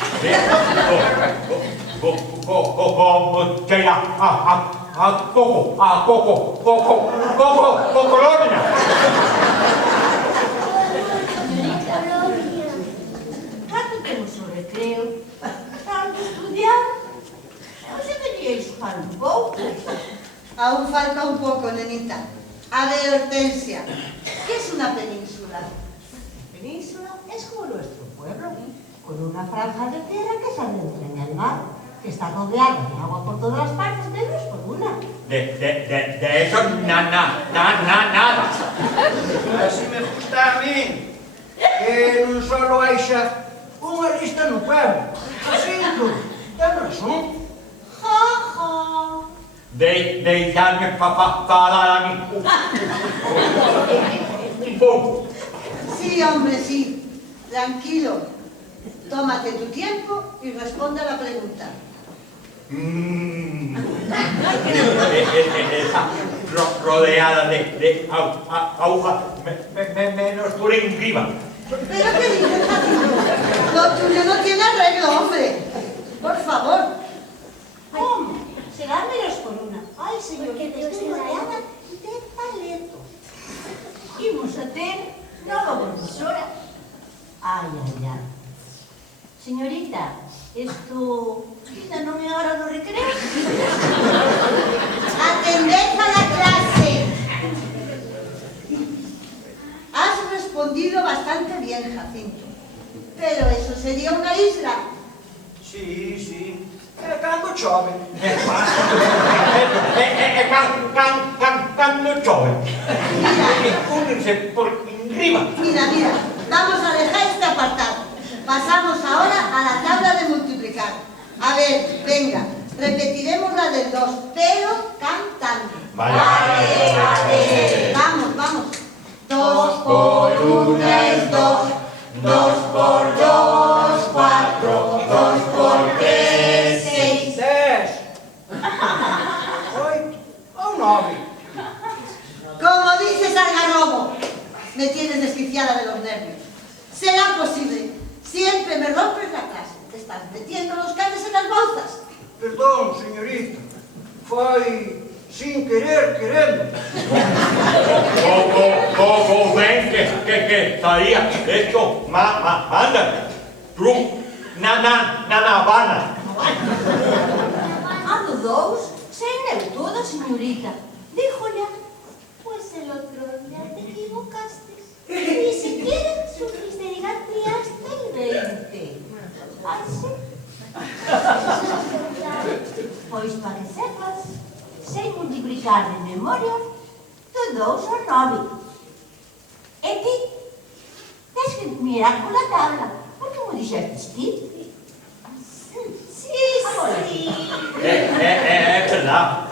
Como cheira a colonia. Señorita Gloria, tanto temos o recreo, tanto estudiar. Non se veríais jugar un pouco. Aún falta un poco, nenita. A ver, Hortensia, ¿qué es una península? Península es como nuestro pueblo, con una franja de tierra que se adentra en el mar, que está rodeada de agua por todas partes, menos por una. De eso nada. Así me gusta a mí, que non solo hai xa unha lista no pueblo. Jacinto, ten razón. ¡Jaja! Dejarme falar a mí un poco. Sí, hombre, sí. Tranquilo. Tómate tu tiempo y responde a la pregunta. Esa rodeada de agua menos por encima. ¿Pero qué dices, Jacinto? Lo tuyo no tiene arreglo, hombre. Por favor. ¿Cómo? Será menos por una. Ay, señorita, estoy rodeada de talento. Imos a ter nova profesora. Ai. Señorita, esto... ainda non é hora do recreo? Atended a la clase. Has respondido bastante bien, Jacinto. Pero eso sería una isla. Sí. É cando chove. Cando chove. Únense por arriba. Mira, vamos a dejar este apartado. Pasamos ahora a la tabla de multiplicar. A ver, venga, repetiremos la del 2, pero cantando. Vale. Vamos. 2 por 1 es 2, 2 por 2, 4, 2 por 3, 6. 10, 8 ou 9. Como dices algarrobo, me tienes desquiciada de los nervios. ¿Será posible? Siempre me rompes la casa. Te estás metiendo los cables en las bolsas. Perdón, señorita. Foi sin querer, querendo. Como ven que sabía esto, manda, truco, na Habana. Ando dous, sen eu toda, señorita. Díjolla, pues el otro día te equivocaste. Ni siquiera supiste llegarte hasta el 20. Ay, sí. Pois para que sepas, sen multiplicar de memoria, de 2 a 9. E ti, tens que mirar pola tabla, porque mo dixestes ti. Sí. É verdad,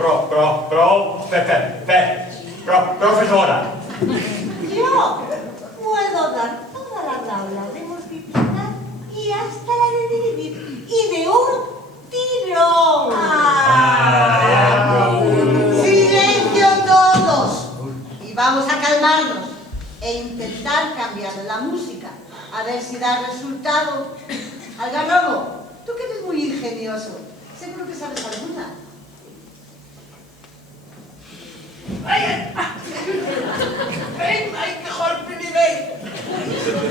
profesora. Yo puedo dar toda la tabla de multiplicar y hasta la de dividir. Y de un tirón. ¡Silencio todos! Y vamos a calmarnos e intentar cambiar la música. A ver si da resultado. Algarrobo, tú que eres muy ingenioso, seguro que sabes alguna. Ai, que golpe me dei.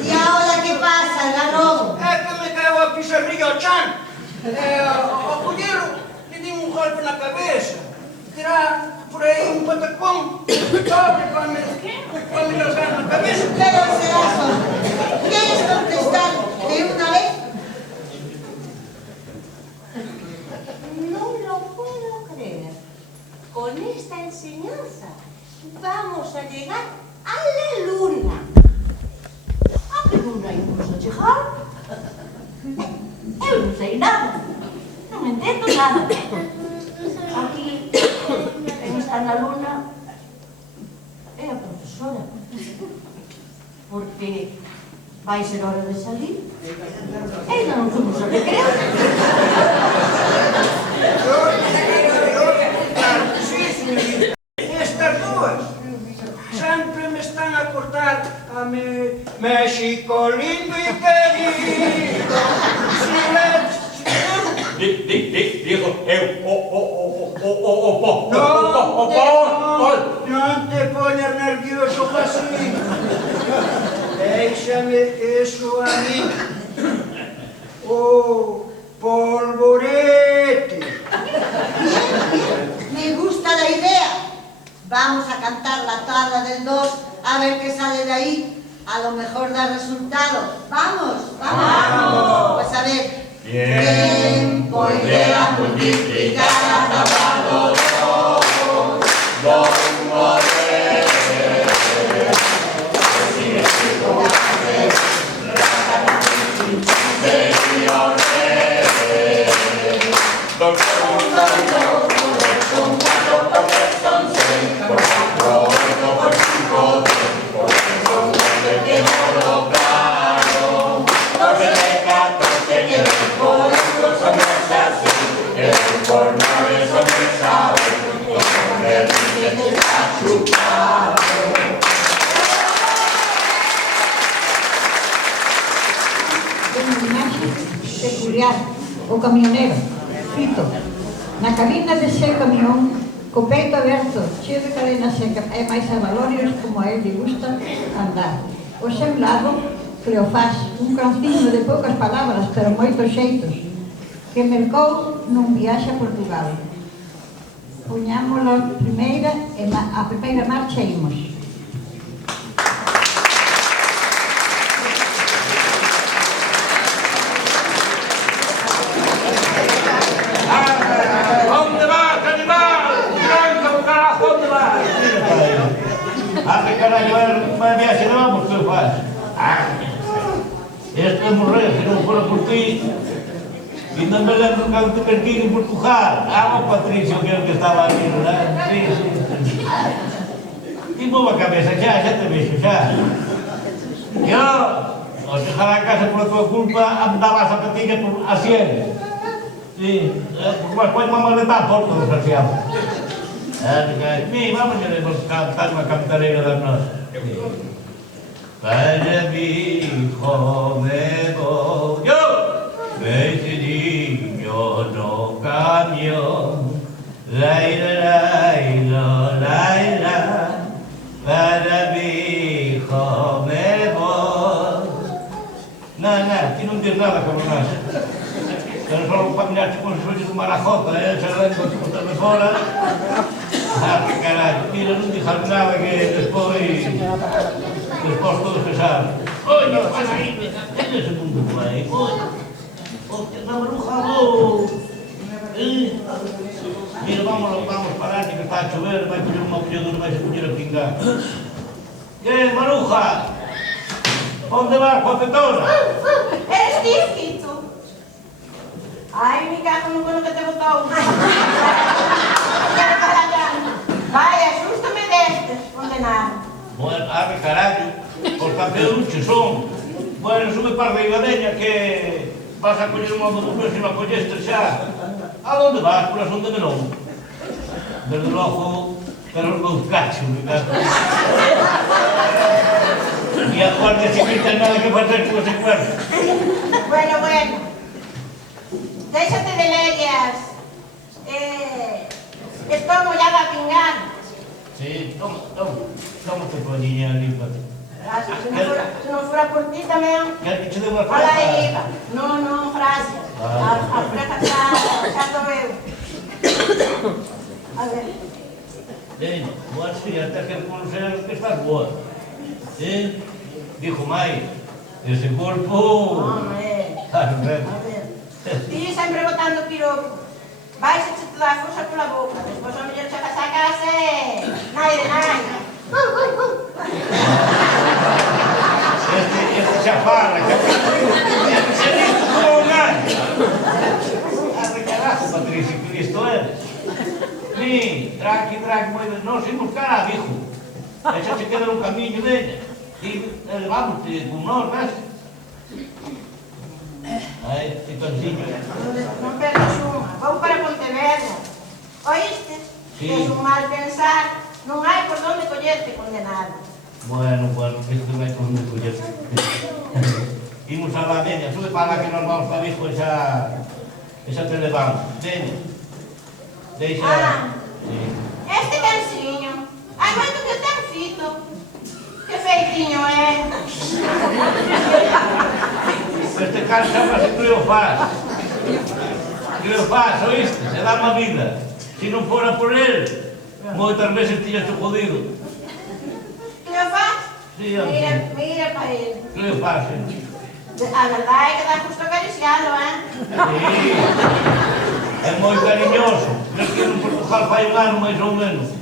¿Y ahora qué pasa, Algarrobo? É que me caiu a pizarrilha ao chan. Ao colhê-lo, lhe di um golpe na cabeça. Terá por aí um patacão doble para me largar na cabeça. Pero será solo. ¿Quieres contestar de una vez? No lo puedo creer. Con esta enseñanza vamos a llegar a la luna. ¿A qué luna íbamos a llegar? Eu non sei nada. Non entendo nada. Aquí, quen está na luna, é a profesora. Porque vai ser hora de salir. E ainda non fomos ao recreo. Sí, señorita. Estas dúas sempre me están a cortar a México lindo e querido. Digo, Non te poñas nervioso así. Déixame eso a mí. Oh, polvorete. Me gusta la idea. Vamos a cantar la tabla del 2 a ver qué sale de ahí. A lo mejor da resultado. ¡Vamos! ¡Vamos! Pues a ver. ¿Quién podría multiplicar a tabla 2? Peculiar, o camionero, Fito, na cabina de seu camión, co peito aberto, cheo de cadena seca e máis abalorios como a él lle gusta andar. Ao seu lado, Cleofás, un canciño de poucas palabras, pero moitos xeitos, que mercou nun viaxe a Portugal. Poñámolo a primeira marcha e imos. Viaje no vamos, ¿qué pasa? Esto es morrer, si no fuera por ti. Y no me lembro cuando te perdí en Portugal. Patricio, que era el que estaba ahí, ¿verdad? Sí. Y mueve la cabeza, ya te ves, ya. Yo, os dejaba a casa por tu culpa, andaba a zapatillas por Asier. Sí, porque más pues mamá le da por todo, desgraciado. Vamos a cantar una cantarera de noche. Para mi hijo me voy yo, vestidillo no camión. Laila, para mi hijo me voy. Nada, aquí no entiendes nada, cabronas. Pero solo para mirarte con el sueño de marajota, se lo den con tu puta de fora. Ah, que caralho, mira, non dixas nada que despois todo se sabe. Oye, pasa aí, ten ese mundo por aí, oye. Hostia, esa maruja, Mira, vamos parar, que está a chover, vai coller unha pulladura, vai se coller a pingar. Que, maruja? Onde vas, coa tetona? Eres disquito. Ai, me cago no cono que te botou. Vaya, xusto me destes, condenado. Bueno, arre carallo, os campeonuchos son. Bueno, sube para arriba deña que vas a coller unha autobús e non a colleste xa. A onde vas? Por asunto de melón. Desde logo, pero os meus cachos, me cago. E a guardia civil ten nada que facer con ese cuerpo. Bueno. Déxate de leyes. Estou mollada a pingar. Sí, toma tu poñiña limpa. Se non fora por ti tamén. Quer que che dé unha Ola frase? aí, non, gracias. A freja xa doeu. A ver. Ben, boas fillas, até que conocer que estás boa. Dijo mai, ese corpo... Home. A ver. Ti sempre botando piropo. Vais a te dar forza pola boca. Despois a mellor checas a casa e... Nai de nai. Este xa fala, que se listo como un año. Arre carajo, Patricio, que listo eres. Ni, tranqui, moi ben. Non, se buscar a Vijo. E xa se queda no camiño della. E vamos con nós, ves? Ai, que toncinho. Non perdes unha. Vou para Pontevedra. Oíste? Sí. Tes un mal pensar. Non hai por onde collerte, condenado. Bueno, isto vai por onde coller. Imos a la veña, sube para lá que nos vamos para Vigo e xa te levamos. Veña. Deixa... Este cansiño. Hai moito que ten fito. Que feitinho é. Este can chamase Cleofás. Cleofás, oíste? Se dá má vida. Se non fora por él, moitas veces tiñas tu jodido. Cleofás? Sí, hombre. Mira para ele. Cleofás, sí. A verdade é que dá justo acariciado, Sí. É moi cariñoso. Creo que en Portugal fai un ano máis ou menos.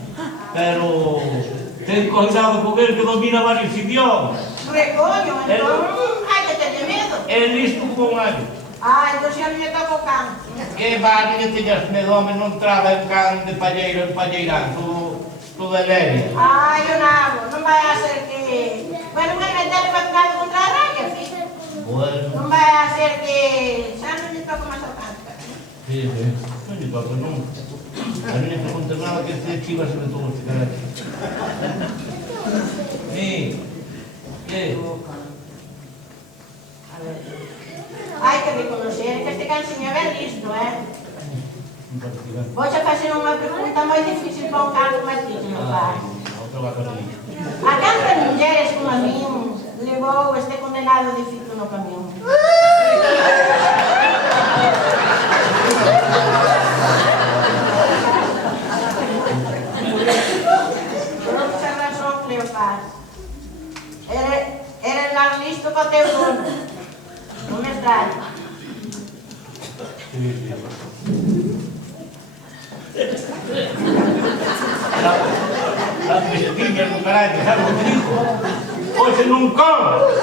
Pero ten cuidado con él que domina varios idiomas. Recoño, entón hai que tener medo. É listo como un año. Entón xa me toca o can. Que va, que teñas medo, home, non traba en can de palleiro en palleirán, tu de leria. Eu nabo, non vai a ser que... Bueno, vai meterle vacunado contra a raya, filho. Bueno. Non vai a ser que... Xa non lle toco máis o can. Sí, non lle toca, non. A mí non pregunta nada que este chivas sobre todo este caralho. Que? Hai que reconocer que este cansiño é ben listo, Vou xa facer unha pregunta moi difícil para un can como ti, que non faz. A cantas mulleres como a min levou este condenado de fito no camión? Non xa razón, Cleofás. Eres máis listo co teu dono. Non me extraña. Las pesetillas, no carallo, sabes o que dijo? Hoxe non como.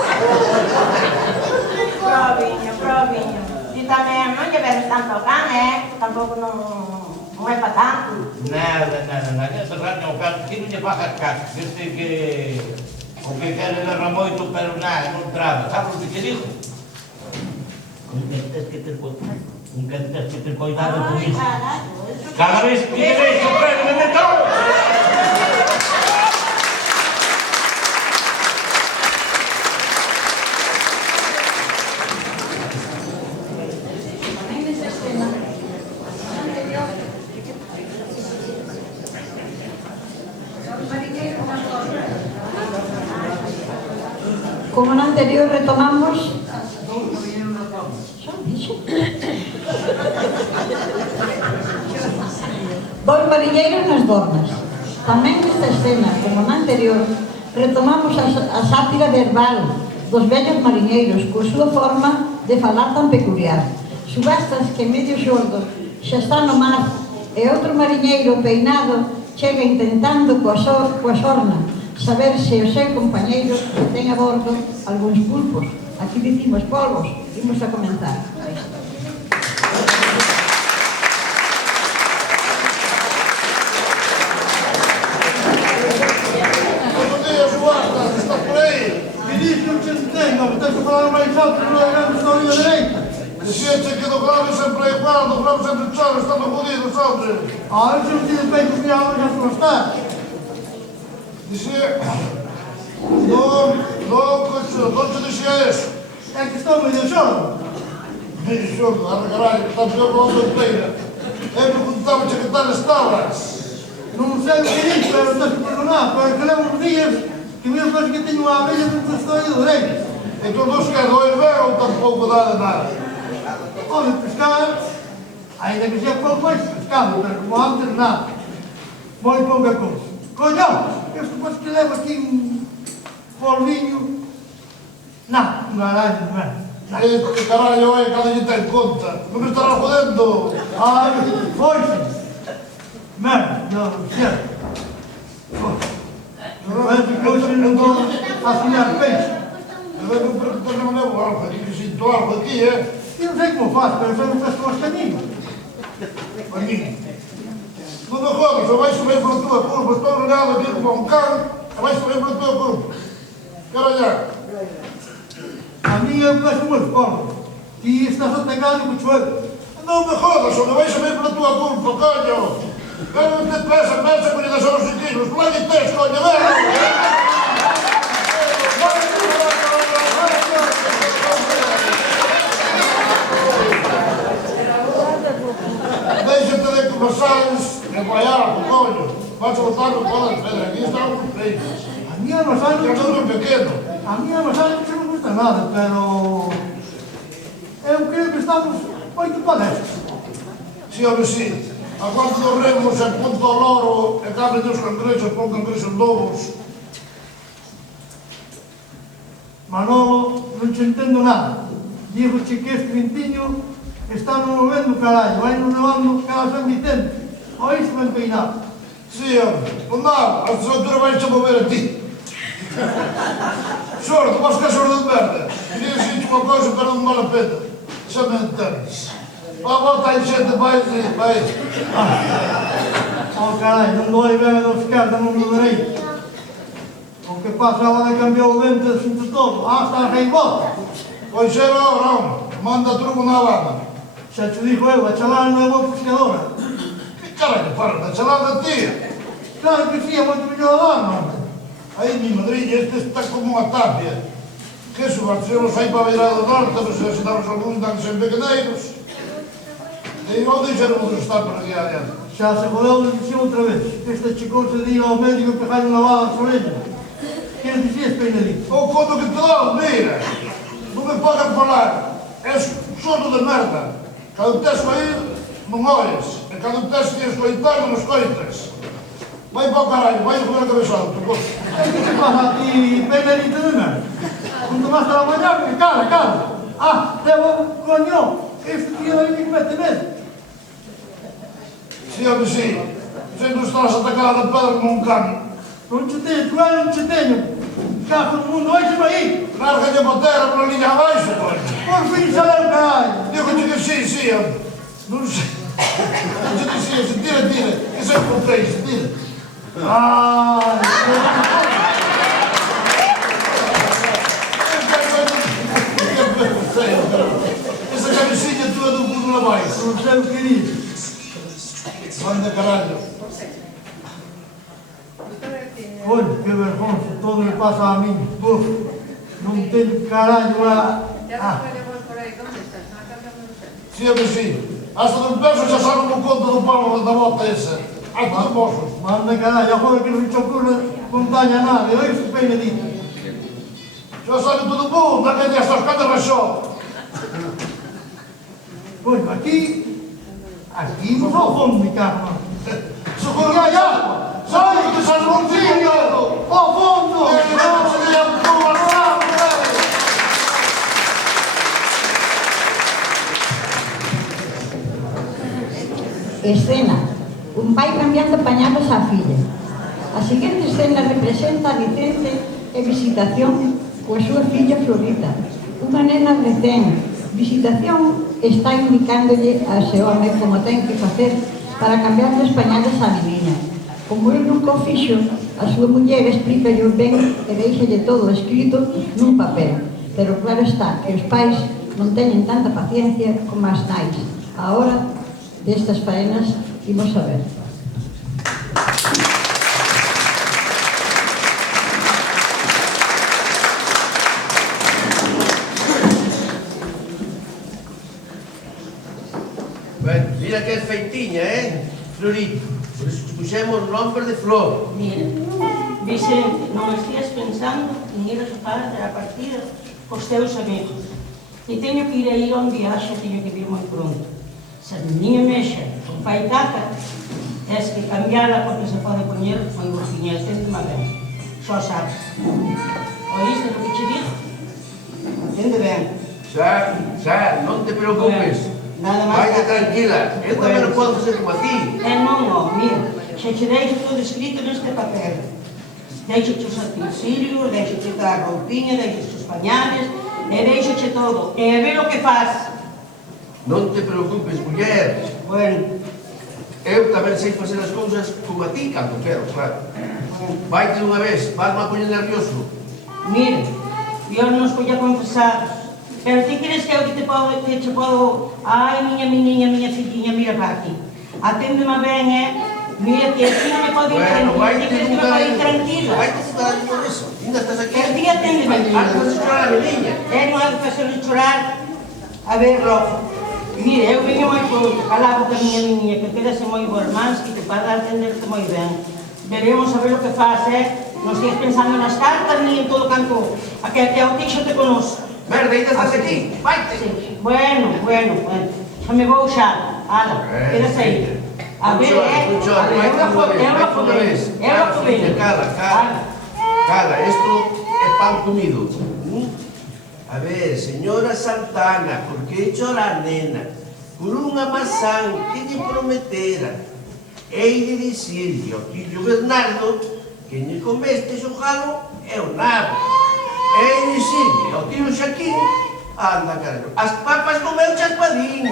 Proviño. E tamén non lle ves tanto ao can, tampouco non é pa tanto. Nada. Esa raña ao can, que non lle fagas caso. Este que... O que quere lerra moito, pero nada, non traba. Sabes o que dijo? Un que tes que ter cuidado con iso. Carallo, eso Cada vez que me deixo prendo de todo. Tamén nesa escena anterior, como na anterior retomamos Dos mariñeiros nas dornas. Tamén nesta escena, como na anterior, retomamos a sátira verbal dos vellos mariñeiros, coa súa forma de falar tan peculiar. Subastas que medio xordo xa está no mar e outro mariñeiro peinado chega intentando coa sorna saber se o seu compañeiro ten a bordo algúns pulpos. Aquí dicimos polvos, imos a comentar. Está por aí. Me diz que não te entendo, tens que falar mais alto que não olhamos na linha direita. Dizia-te que do grave sempre é igual, do grave sempre chora, estamos fodidos, sempre. Ah, eu não tive bem que me alma já se está. Dizia... Não te dizia isso. É que estou meio choro. Meio choro, caralho, está pior que a outra inteira. É perguntava-te que tal estavas. Não sei o que é isso, mas tens que perdonar, porque lembro uns dias que mesmo depois que tenho uma abelha não estou aí direito. Então não se quer doer bem ou tampouco dá nada? Olha, pescar, ainda que seja pouco mais pescado, mas como antes nada. Muito pouca coisa. Colhão, este depois que leva aqui um polvinho, não, um garagem, não é? Este caralho é cada dia tem conta, não me estará fodendo. Ah, foi-se. Merda, não, certo. Mas que hoje não vou assinar peixe. Eu não levo algo, eu sinto algo aqui, é? Eu não sei como faço, mas eu não faço com os caminhos. Caminho. Não me rodas, eu vais subir pela tua curva, estou olhando aqui como um cão, eu vais subir pela tua curva. Caralho. A minha eu faço uma escola. E está só pegado com o chuveiro. Não me rodas, eu vais subir pela tua curva, coño. Eu não te peço que lhe deixam os chiquinhos, por lá de tens, coño, deixa-te de conversares, empaiar, coño. Vais voltar no cola de pedra, aqui está um feio. A minha massagem... É tudo pequeno. A minha massagem não me gusta nada, pero... Eu creio que estamos muito palestras. Sim, homem, sim. A quanto do remos é ponto ao loro, é cabre dos cangrejos, com cangrejos novos. Manolo, não te entendo nada. Digo-te que este vintinho está no movendo caralho, vai no levando cada São Vicente. Olha isso bem peinado. Sim, homem. Não, a altura vais-te a mover a ti. Sordo, mas que é sordo de merda. Queria dizer-te uma coisa para não me vale a pena. Já me entendes. Vá, volta aí, gente, vai. Oh, caralho, não dói bem a da esquerda, não do direito. O que passa lá é cambiar o vento assim de todo. Ah, está a revolta. Pois é, não. Manda truco na lama. Já te digo eu, a chalada não é boa pescadora. Que caralho, para da chalada, tia? Claro que sim, é muito melhor a lama. Aí, minha madrinha, este está como uma tápia. Que se vai fazer, eu saio para a beirada do norte, mas se estamos alguns dados sem pequeneiros. E eu deixaram outro estar para aqui adiante. Já se rodou de cima outra vez. Este chegou-se a ao médico que faz uma bala de orelha. Quem dizia esse peinadinho? Oh, quando que te dá, mira! Não me podem falar. És sordo de merda. Quando tens que ir, não olhas. E quando tens que ir escoitar, não escoitas. Vai para o caralho, vai comer a cabeçada, tu gosto. O que passa aqui, peinadito de merda? Quando vais trabalhar, cala. Ah, devo, coño, este dia aí me mete mesmo. Sim, homem, sim. Você não estás a atacar a pedra como um cano. Não te tenho, tu não te tenho. Cá todo mundo hoje aí. Larga-lhe a matéria para a linha abaixo, pô. Por fim, sabe o caralho. Digo-te que sim, homem. Não sei. Não te disse, tira. Isso é por três, tira. Ah, essa cabecinha tua do mundo lá baixo. Não sei o que é isso. Manda carallo. Olha, que vergonha, todo me pasa a mí. Uf, non teño carallo a... Sí, que sí. Hasta de un peso xa saben o conto do palo da bota esa. Hasta de mozo. Manda carallo, agora que non se ocurre montaña nada. E oíste peine dito. Xa sabe todo o mundo, que te estas catas rexó. Olha, aquí non fa o fondo, mi carro. Socorro, hai agua. Sai, que xa non tiño. O fondo. Non se veía un pouco al sapo, Escena. Un pai cambiando pañales á filla. A seguinte escena representa a Vicente e visitación coa súa filla Florita. Unha nena recén. Visitación está indicándolle a ese home como ten que facer para cambiar os pañales á niña. Como ele nunca o fixo, a súa muller explícalle ben e deixalle todo escrito nun papel. Pero claro está que os pais non teñen tanta paciencia como as nais. A hora destas faenas imos a ver. Bueno, mira que feitiña, Florito. Por iso puxemos nombre de Flor. Mira, Vicente, non estías pensando en ir a sopar a partida cos teus amigos. E teño que ir a un viaxe, teño que vir moi pronto. Se a miña mexa con pai taca, es que cambiala porque se pode poñer moi burfiña, entende má ben. Só sabes. Oíste o que che digo? Entende ben. Xa, non te preocupes. Nada máis. Vaya tranquila, eu tamén non podo ser como a ti. Non, mira, xa che deixo todo escrito neste papel. Deixo os utensilios, deixo a roupiña, deixo os pañales, e deixo todo. E a ver o que faz. Non te preocupes, muller. Bueno. Eu tamén sei facer as cousas como a ti, cando quero, claro. Vaite unha vez, vas-me a poñer nervioso. Mira, Dios nos colla confesados. Pero ti crees que eu que te podo... Ai, miña filliña, mira para aquí. Aténdeme ben, mira que aquí non me pode ir tranquila. Ti crees que me pode ir tranquila? Vaite estar aí por eso. Ainda estás aquí. Pero ti aténdeme. Vas a chorar, miña. Non hai que facer chorar. A ver, Rojo. Mira, eu veño moi pronto. Calabo que a miña niña, que quedase moi bormans, que te para atenderte moi ben. Veremos a ver o que faz, Non estias pensando nas cartas, ni en todo canto. A que ao tixo te conoce. Merda, ainda estás aquí, vaite. Bueno. Xa me vou xa. Ala, quedas aí. A ver, eu lo podei. Cala, esto é pan comido. A ver, señora Santana, por que chora a nena? Por unha mazán que lle prometera. Hei de dicirlle ao fillo Bernardo que lle comeste xogalo é o nabo. Hei de dicirlle ao tío Xaquín, anda, caralho, as papas comeu chaspadín.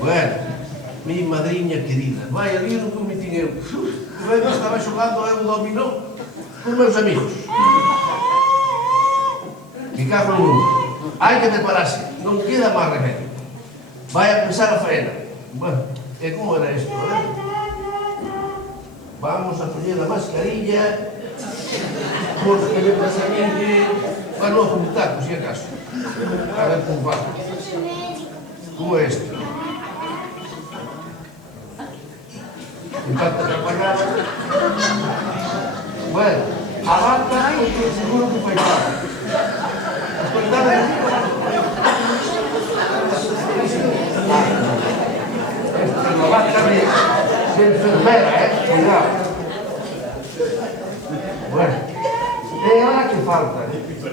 Bueno, mi madriña querida, vai ali no que me tin eu. Luego estaba xogando eu dominó con meus amigos. Me cago no mundo. Hai que prepararse, non queda máis remedio. Vai a pensar a faena. Bueno, e como era isto, Vamos a poñer a mascarilla, porque me pasa a mí que... Bueno, non comentar, por si acaso. A ver como va. Como é isto? Impacta a pagar. Bueno, a bata, porque seguro que foi claro. As cualidades... Esta é unha bata de enfermera, cuidado. Bueno, e ahora que falta?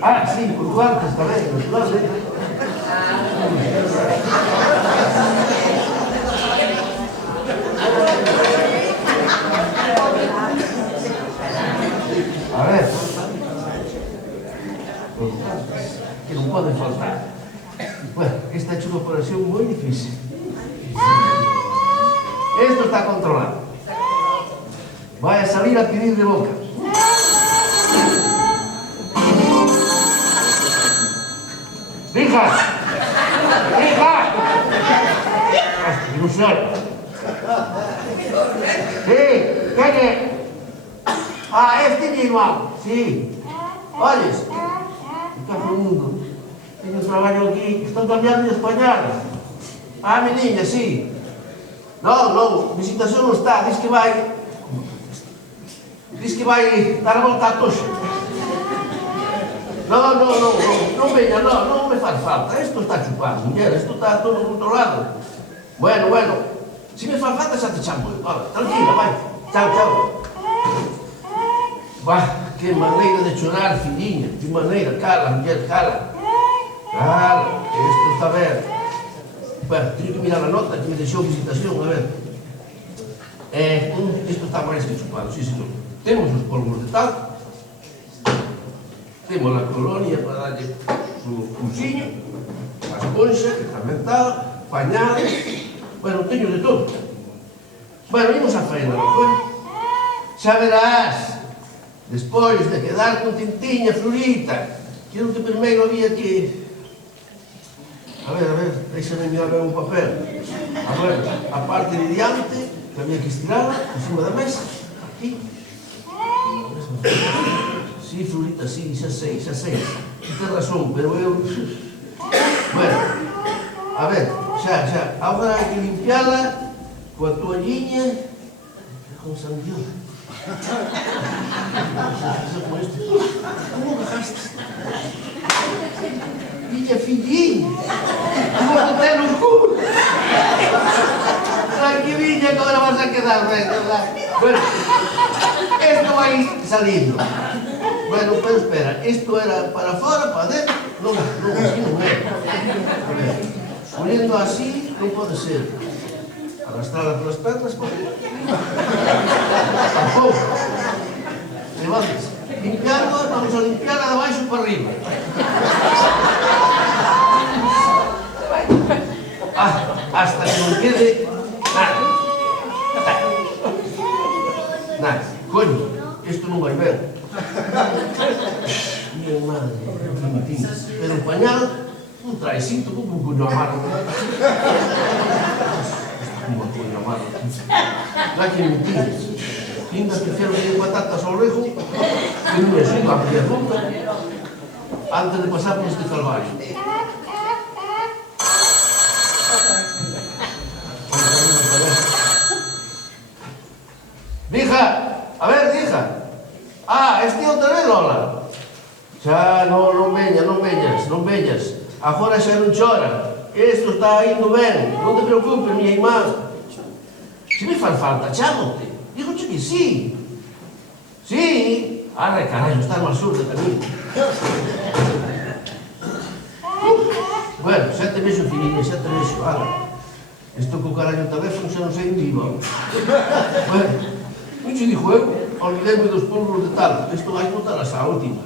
Ah, sí, os guantes tamén, os guantes. A ver, que non pode faltar. Bueno, esta é unha operación moi difícil. Esto está controlado. Vai a salir a pedir de boca. ¡Hija! ¡Hija! Non chora. Sí, quen é? Este é mi irmão. Sí. Olles, está pro mundo. Tenho un traballo aquí, estão cambiando de español. Meniña, sí. Non, visitación non está, diz que vai dar a volta a toxa. Non veña, non me faz falta. Isto está chupado, muller, isto está todo controlado. Bueno, se me faz falta xa te chamo. Tranquila, vai. Chao. Que maneira de chorar, filhinha. Que maneira, cala, muller, cala. Cala, isto está ben. Bueno, teño que mirar a nota que me deixou visitación, a ver. Isto está máis que chupado, sí, señor. Temos os polvos de tal, temos a colonia para darlle o pulsiño, a esponxa, que está mentada, pañada, bueno, teño de todo. Bueno, imos a faena, non? Xa verás, despois de quedar con tintiña, Florita, que onde primeiro había que... A ver, déxame mirar ben un papel. A ver, a parte de diante, que había que estirarla, encima da mesa, aquí. Sí, Florita, sí, xa sei. Tens razón, pero eu... Bueno, a ver, xa. Agora hai que limpiala coa toalliña con sanguión. Como cagaste? Filhinha, como tu ten no cu. Tranquililla que agora vas a quedar ben, verdad? Bueno, esto vai salindo. Bueno, pero espera, isto era para fora, para dentro? Non, así non é. A ver, poniendo así non pode ser. Arrastrala polas pernas, por qué? Tampouco. Levantes. Limpiando, vamos a limpiarla de baixo para arriba. Hasta que non quede nada. Coño, isto non vai ben. Minha madre, pero o pañal non trae cinto como un coño amarro. Como un coño amarro. Lá que mentiras. Ainda prefiero que de patatas ao rejo que non me suba a media ruta antes de pasar por este calvario. Dija, a ver, dija. Este outra vez, Lola. Xa, non veñas. Agora xa non chora. Isto está indo ben. Non te preocupes, miña irmá. Se me faz falta, chámote. Digoche que sí. Sí. Arre, carallo, estás máis surda tamén. Bueno, xa te vexo, filhinha, xa te vexo. Isto co carallo teléfono xa non sei en vivo. Bueno, non che dixo eu, olvidei-me dos polvos de tal. Isto vai botar a última.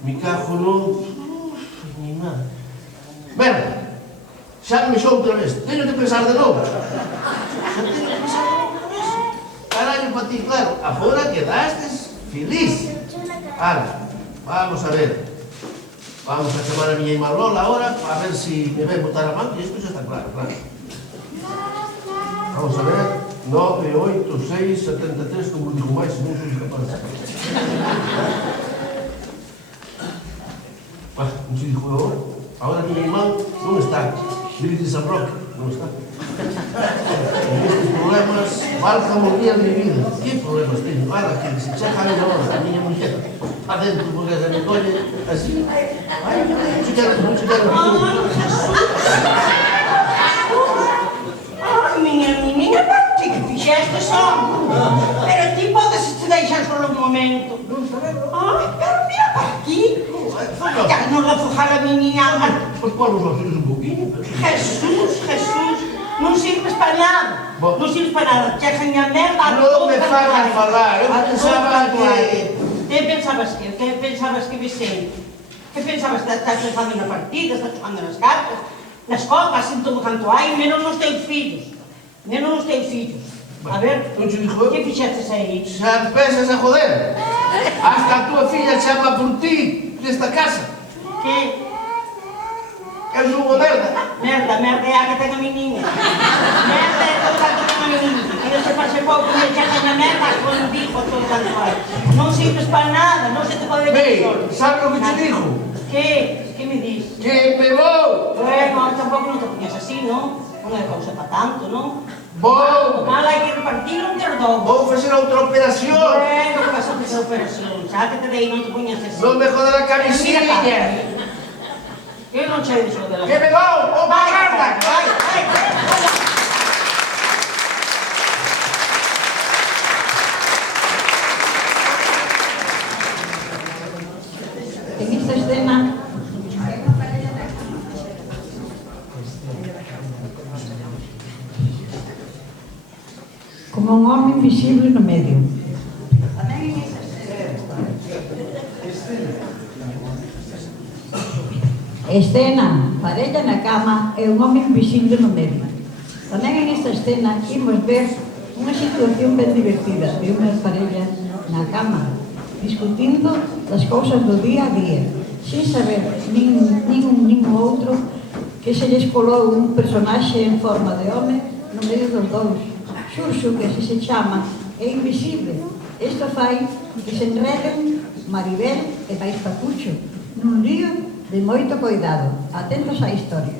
Mi cajo non... Ni nada. Ben, xa me mexou outra vez. Teño que pensar de novo. Xa teño que pensar de novo outra vez. Carallo, para ti, claro. Agora quedastes feliz. Vamos a ver. Vamos a chamar a miña irmá Lola ahora para ver si me ven botar a man, que isto xa está claro. Vamos a ver. 9, 8, 6, 73, como digo máis, non son capaz. Non se dixo agora. Agora miña irmán non está. Vive de San Roque, non está. Estes problemas válgame o día de mi vida. Que problemas teño? Que se checa a hora, a miña muller adentro porque se me colle así. Non se quero. Miña, ti que fixeste son? Pero ti podes te deixar solo un momento. Pero mira para aquí. Ya non refujar a mi niña. Pois pon os ollos un poquinho. Jesús, non sirves para nada. Non sirves para nada. Chejan a merda. Non me fagas falar. Eu pensaba que... Que pensabas que visei? Que pensabas que estás jugando na partida, estás jugando nas cartas, nas copas, en todo canto hai, menos nos teus fillos. A ver, Non che dixo? que fixaches aí? Xa empezas a joder. Hasta a tua filla chama por ti nesta casa. Que? Eu sou unha merda. Merda é a que ten a mi niña. Merda é todo canto ten a mi niña. E se pase pouco me checas na merda, con dijo todo canto hai. Non sirves para nada, non se te pode ver solo. Sabe o que te digo? Que? Que me dis? Que me vou. Bueno, tampouco non te poñas así, non? Non é cousa para tanto, non? Vou. Mal hai que repartir un terdón. Vou facer outra operación. Bueno, que vas a facer operación. Xa que te dei, non te poñas así. Non me joder a camisilla. Eu non sei diso de la... Que me vou. Vou para casa. Vai. En esta escena como un home invisible no medio. Escena, parella na cama e un home invisible no medio. Tamén en esta escena imos ver unha situación ben divertida de unhas parellas na cama discutindo das cousas do día a día, sin saber nin un nin o outro que se lles colou un personaxe en forma de home no medio dos dous. Xurxo, que así se chama, é invisible. Isto fai que se enreden Maribel e máis Pacucho nun lío de moito cuidado. Atentos á historia.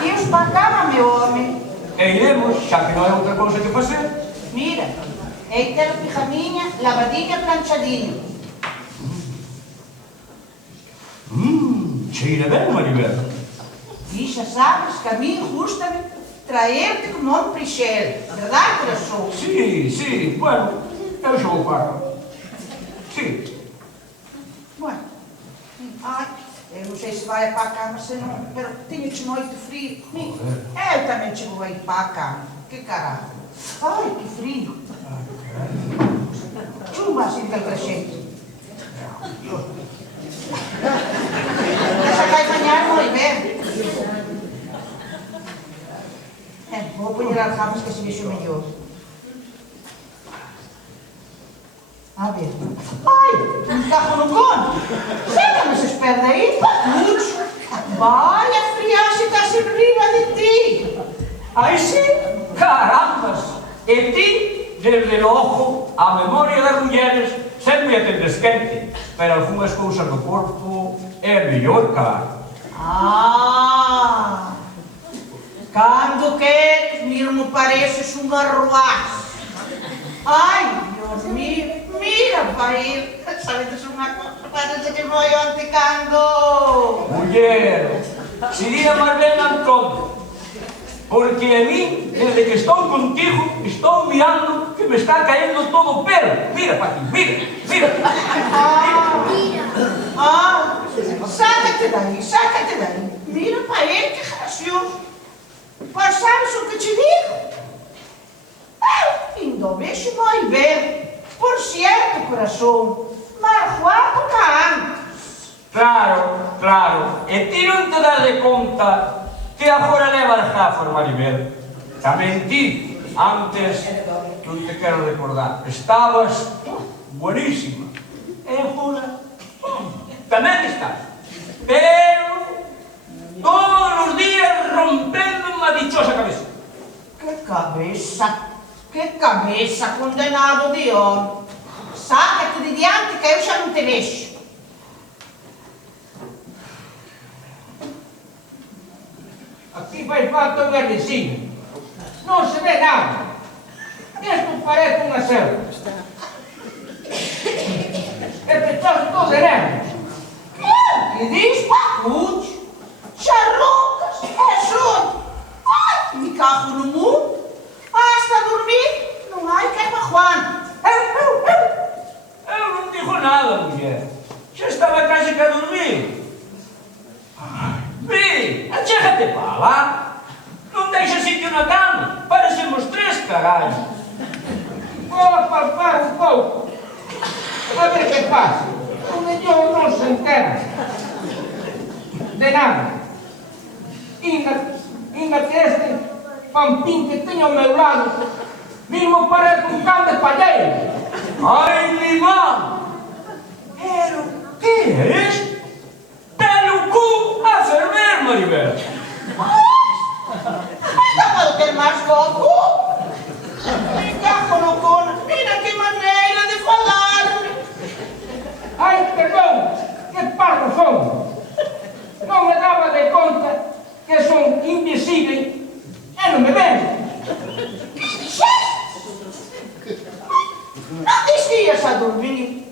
Ios pa cama, meu home. E iremos, xa que non hai outra cousa que facer. Mira, aí ten a pijamiña, lavadiña, planchadiña. Cheira ben, Maribel. E xa sabes que a mí gústame traerte como un prixel, verdade, corazón? Sí, bueno, eu xa vou para. Sí. Bueno, ai, eu non sei se vai para a cama, senón, pero teño-te moito frío. Eu tamén che vou aí para a cama. Que caralho. Ai, que frío. Chumba así del rexeito. Esa vai bañar moi ben. Vou poñer as gafas que se vexo mellor. A ver. Ai, un cajo no conto. Sécame se esperde aí, Pacucho. Vai, a friaxe está riba de ti. Aí sí, carambas. E ti, desde o ojo, a memoria das mulleres sempre a tendes quente, pero algunhas cousas do corpo é mellor, claro. Ah, cando queres, mesmo pareces unha roaz. Ai, Dios mío, mira para ir. Sabedes unha cosa, parece que foi onte cando... Muller, sería máis ben Antón, porque a mí, desde que estou contigo, estou mirando que me está caendo todo o pelo. Mira, Paqui, mira. Sácate daí. Mira para ele, que gracioso. Mas sabes o que te digo? Eu ainda o vejo moi ben. Por cierto, corazón, mais guapo que antes. Claro. E ti non te das de conta que agora leva as gafas, Maribel. Tamén ti, antes, non te quero recordar, estabas buenísima. E agora, tamén estás. Pero, todos os días rompendo unha dichosa cabeza. Que cabeza, condenado de homem. Sácate de diante que eu xa non te vexo. Aquí faz falta un verdecinho. Non se ve nada. Isto parece unha selva. E pechoso todo de neve. Que diz, Pacucho? Xa roncas, é sono. Ai, me cago no mundo. Basta dormir, non hai que aguante. Eu non digo nada, muller. Xa estaba case que a dormir. Vem, achégate para lá. Non deixa sitio na cama. Parecemos tres, caralho. Vou palpar un pouco. A ver que pasa. O mellor non se entera. De nada. Inga que este pampín que teño ao meu lado mismo parece un can de palleiro. Ai, mi má! Pero que é isto? Ten o cu a ferver, Maribel. Estaba de ter máis coco. Me cago no cono. Mira que maneira de falar. Ai, perdón, que parvo son. Non me daba de conta que son invisible e non me ven. Non dixías a dormir.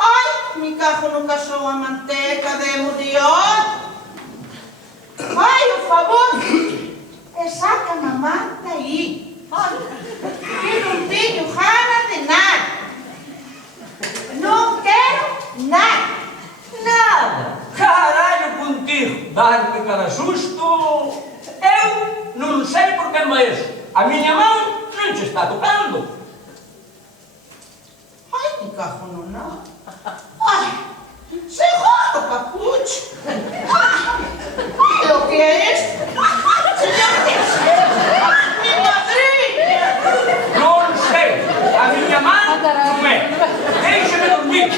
Ai, me cago no casou a manteca de Mudión. Ai, o favor. E saca a manta aí. Que non teño gana de nada. Non quero nada. Nada. Caralho contigo. Dar-me cada susto. Eu non sei por que máis. A miña mão non te está tocando. Ai, me cago no nada. Ai, seguro, capucho. E o que é isto? Señor Terceiro, mi madrinha. Non sei. A miña mão non é. Deixa-me dormir.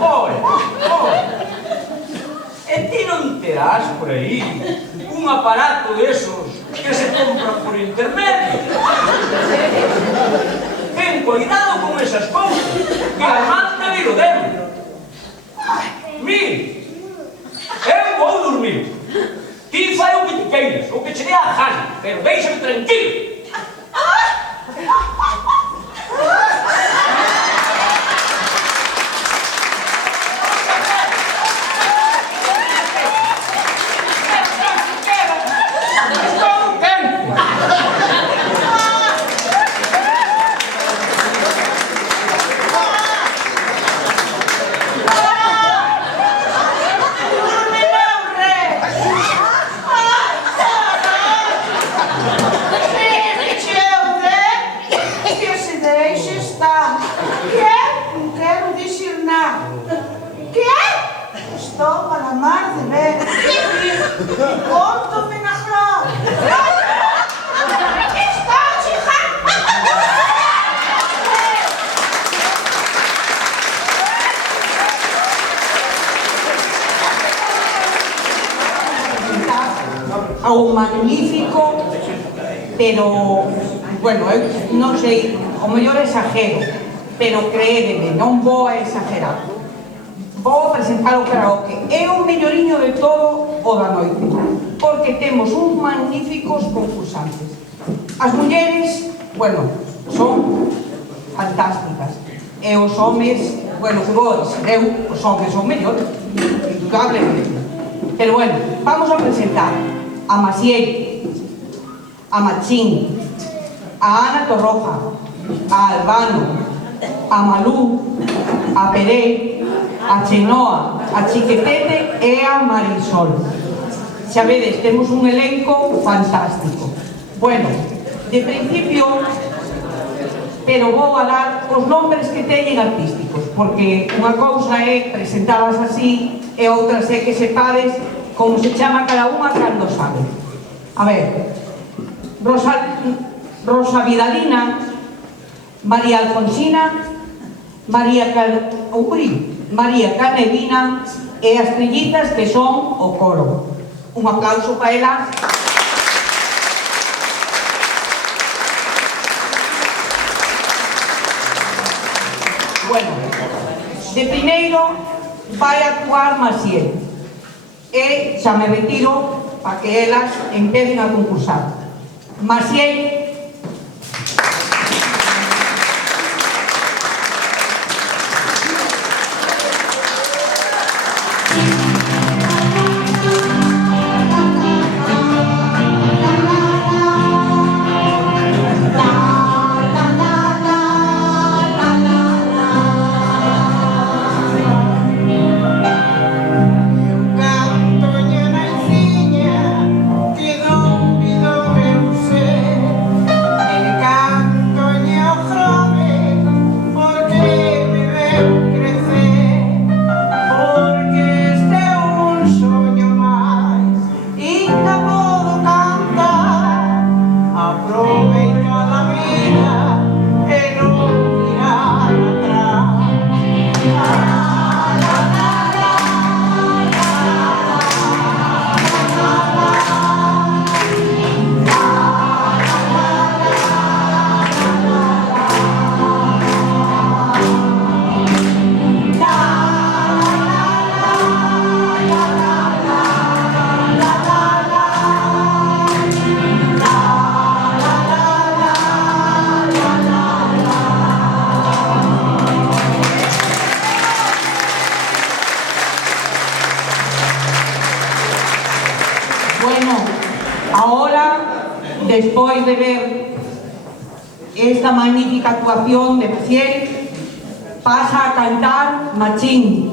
Olha. E ti non terás por aí un aparato desos que se compran por internet? Ten cuidado con esas cousas, que a manta viro dentro. Mire, eu vou dormir. Ti fai o que te queiras, o que che dé a gana, pero deixame tranquilo. Estou para mar de ver. Conto-me na flor. Estou chegando. Ao magnífico, pero, bueno, eu non sei, o mellor exagero, pero créedeme, non vou a exagerar. Vou presentar o karaoke. É o melloriño de todo o da noite, porque temos uns magníficos concursantes. As mulleres, bueno, son fantásticas. E os homes, bueno, que vou dizer, os homes son mellores, indudablemente. Pero bueno, vamos a presentar a Maciel, a Machín, a Ana Torroja, a Albano, a Malú, a Pérez, a Chenoa, a Chiquetete e a Marisol. Xa vedes, temos un elenco fantástico. Bueno, de principio, pero vou a dar os nombres que teñen artísticos, porque unha cousa é presentadas así e outra é que sepades como se chama cada unha cando sabe. A ver, Rosa Vidalina, María Alfonsina, María Canelina e as trillizas que son o coro. Un aplauso para elas. Bueno, de primeiro vai actuar Maciel e xa me retiro para que elas empecen a concursar. Maciel. Canto-lhe na encinha, que dom, eu sei. Ahora, despois de ver esta magnífica actuación de Maciel, pasa a cantar Machín.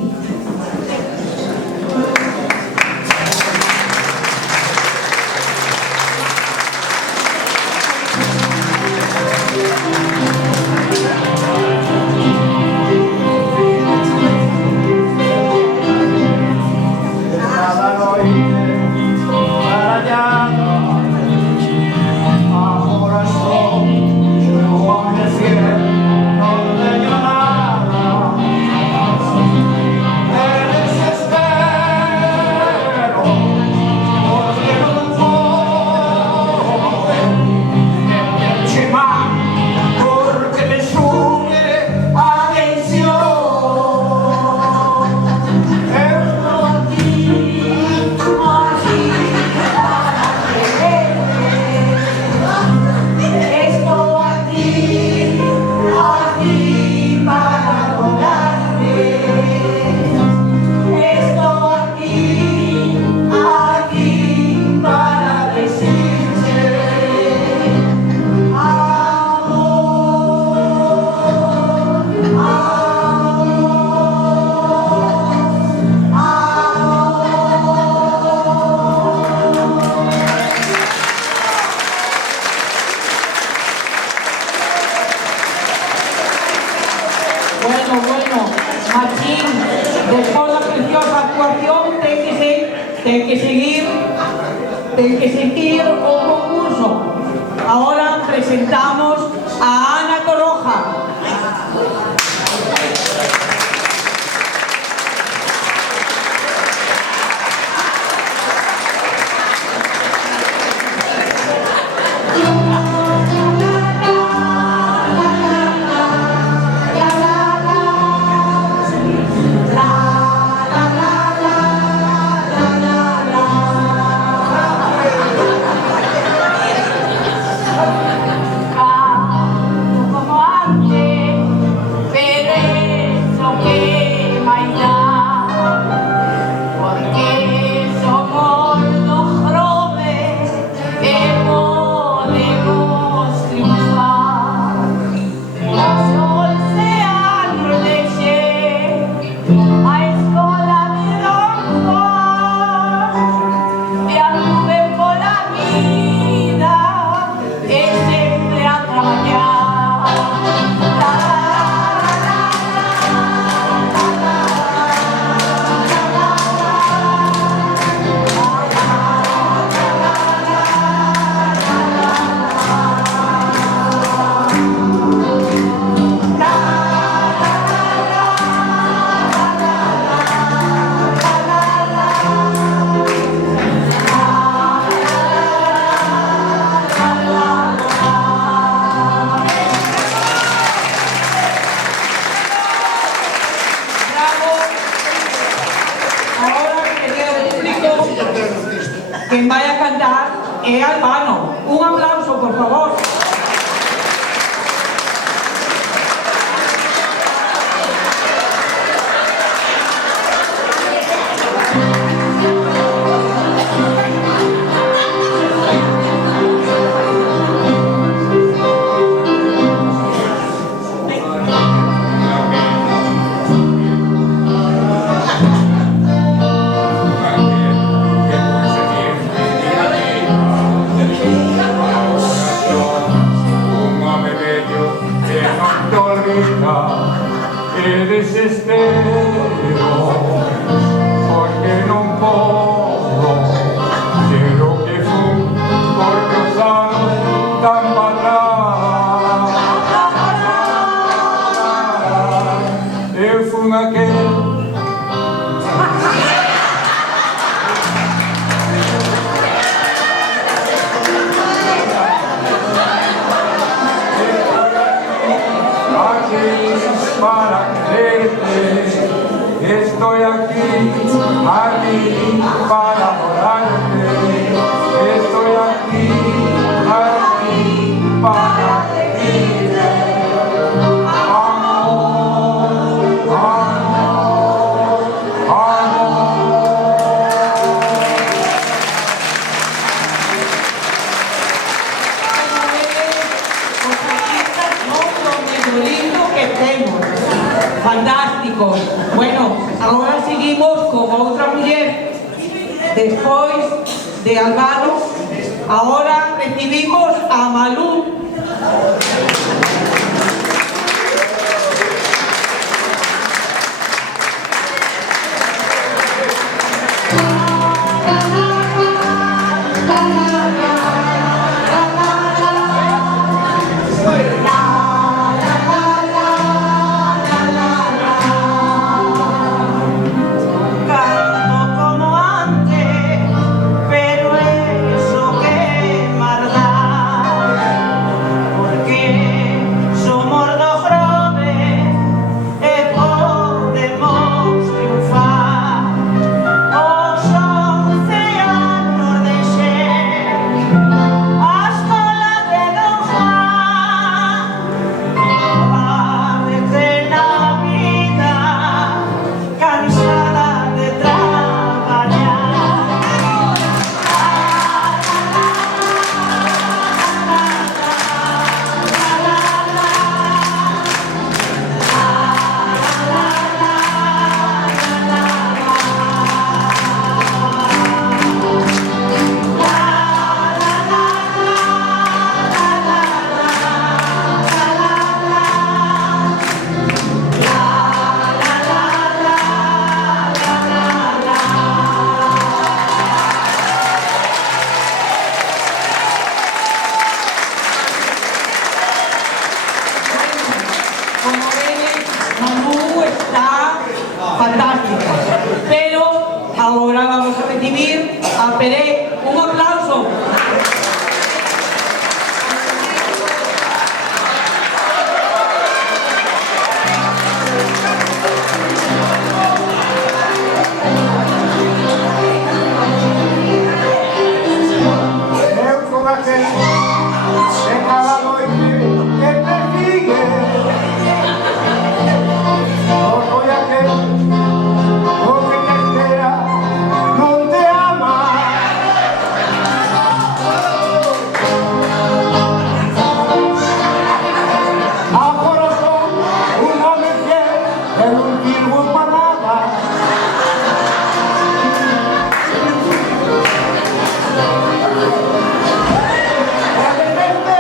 Machín, despois da preciosa actuación, ten que seguir o concurso. Ahora presentamos a Ana Torroja. Quen vai a cantar é Albano. Un aplauso, por favor. E desespero, porque non podo ser o que fun, porque os anos tan para atrás. Eu fun aquel para quererte. Fantástico. Bueno, ahora seguimos con outra muller. Despois de Álvaro, ahora recibimos a Malú. A Pere, un aplauso. Eu con aquel de cada noite que te sigue, no soy aquel porque te espera, non te ama. A corazón un home fiel, que non sirvo para nada. De repente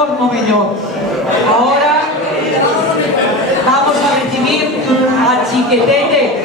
pasamos o mellor. Ahora vamos a recibir a Chiquetete.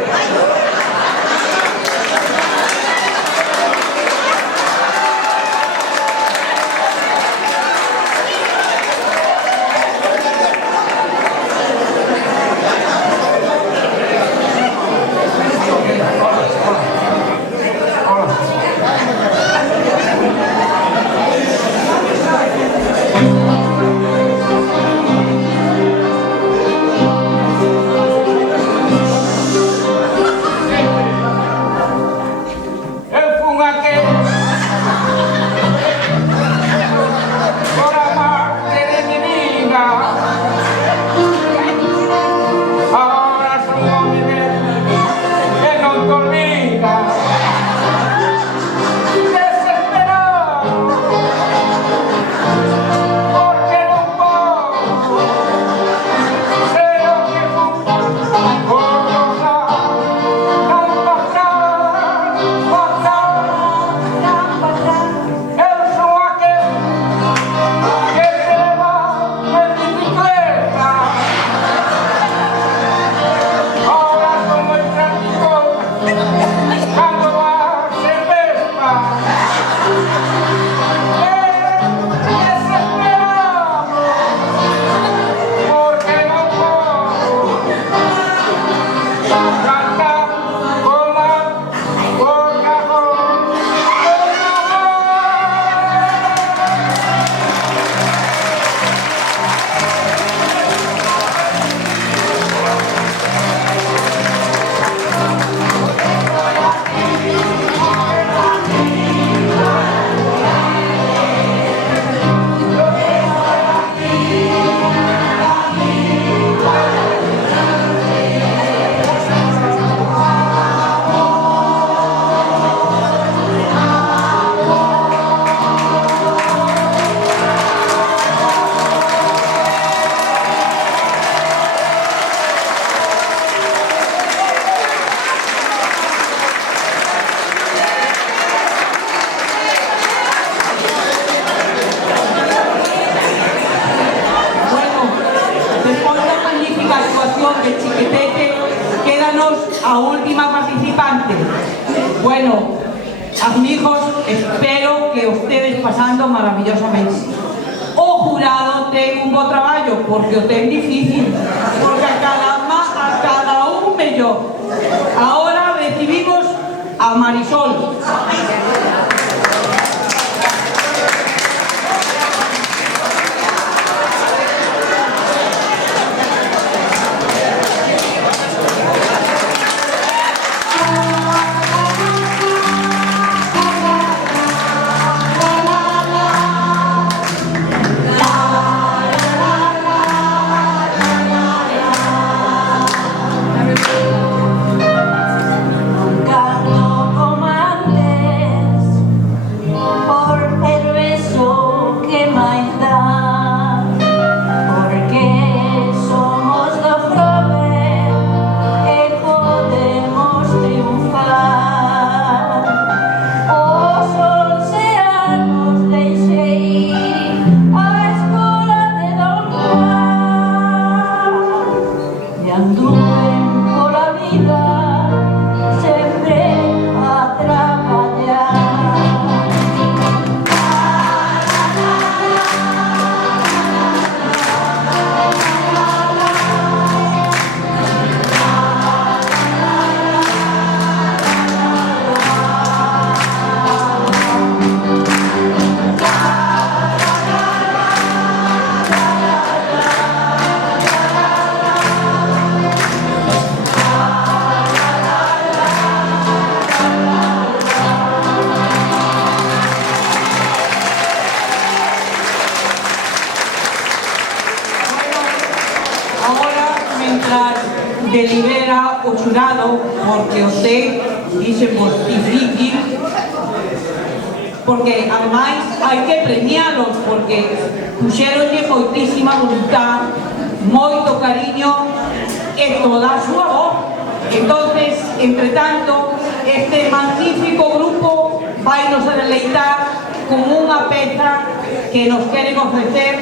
De Chiquetete, quédanos a última participante. Bueno, amigos, espero que ustedes pasando maravillosamente. O jurado ten un bo traballo, porque o ten difícil, porque a cada un mellor. Ahora recibimos a Marisol. Delibera o xurado, porque o sei dixemos difícil, porque ademais hai que premialos, porque puxeronlle moitísima voluntad, moito cariño e toda a súa voz. Entonces, entre tanto, este magnífico grupo vai nos a deleitar con unha peza que nos queren ofrecer.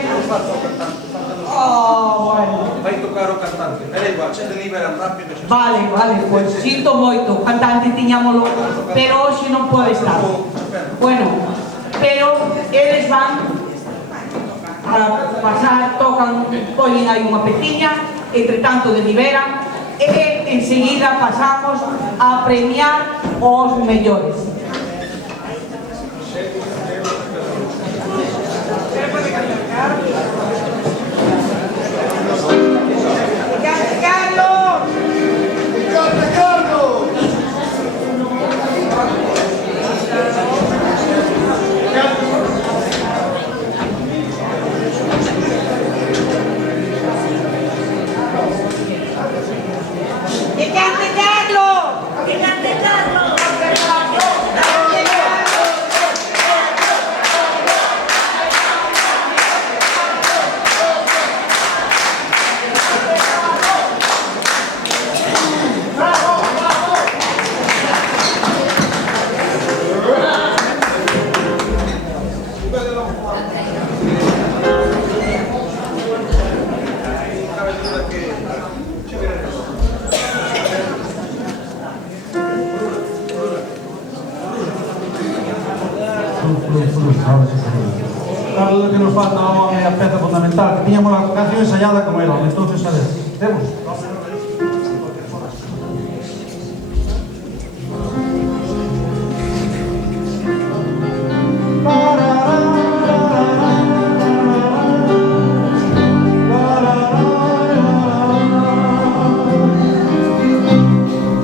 Bueno. Vai tocar o cantante. Era igual, se deliberan rápido. Vale, pois sinto moito, o cantante tiñámolo, pero hoxe non pode estar. Bueno, pero eles van a pasar, tocan, poñen aí unha peciña, entre tanto deliberan, e enseguida pasamos a premiar os mellores. La duda que nos falta é a peza fundamental, que tiñamos a canción ensayada como era, entonces, a ver, temos?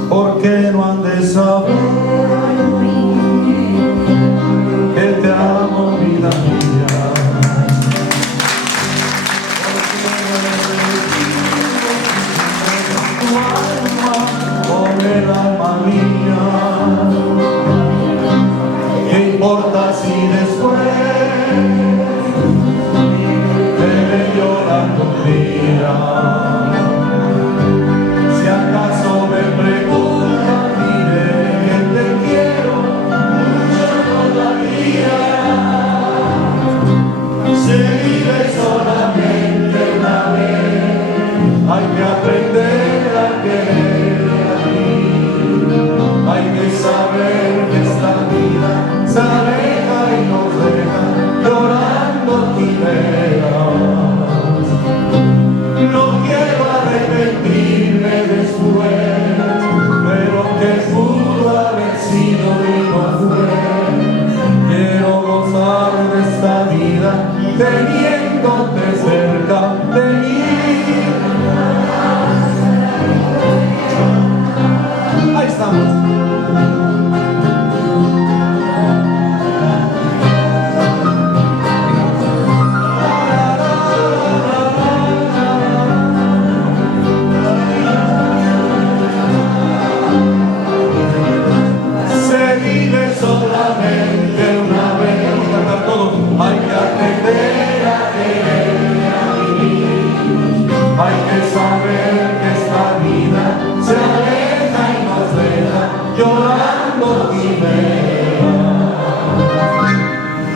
¿Por qué no han de saber que te amo, vida mía? Con el alma mía, ¿qué importa si después debe llorar tu vida? Si acaso me preguntan, diré que te quiero mucho todavía. Se vive solamente una vez, hay que aprender a querer a ti. Hay que saber que esta vida se aleja y nos deja llorando quimeras. No quiero arrepentirme después, pero que pudo haber sido y no fue. Quiero gozar de esta vida teniéndote cerca de mí. Ahí estamos. Se vive solamente una vez, vamos a cantar todos. Hay que aprender a querer a vivir. Hay que saber que esta vida se aleja y nos deja llorando quimeras.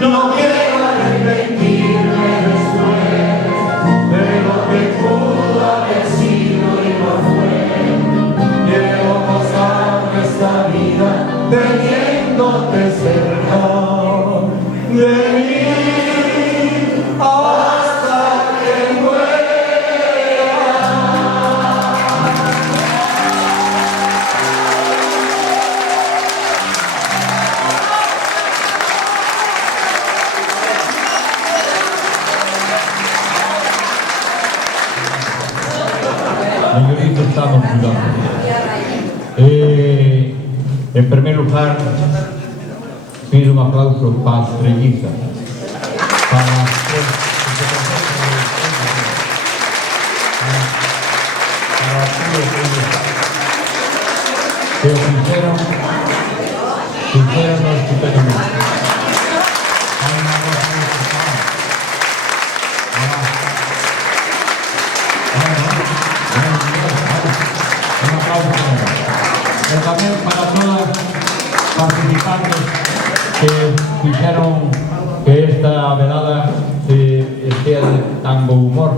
No quiero arrepentirme después, pero que pudo haber sido y no fue. Quiero gozar de esta vida teniéndote cerca de mí hasta que muera. Señorita, estamos jugando. En primer lugar, pido un aplauso para Estrellita, para que lo hicieron estupendamente. Un aplauso también para todas las participantes que hicieron tan bo humor,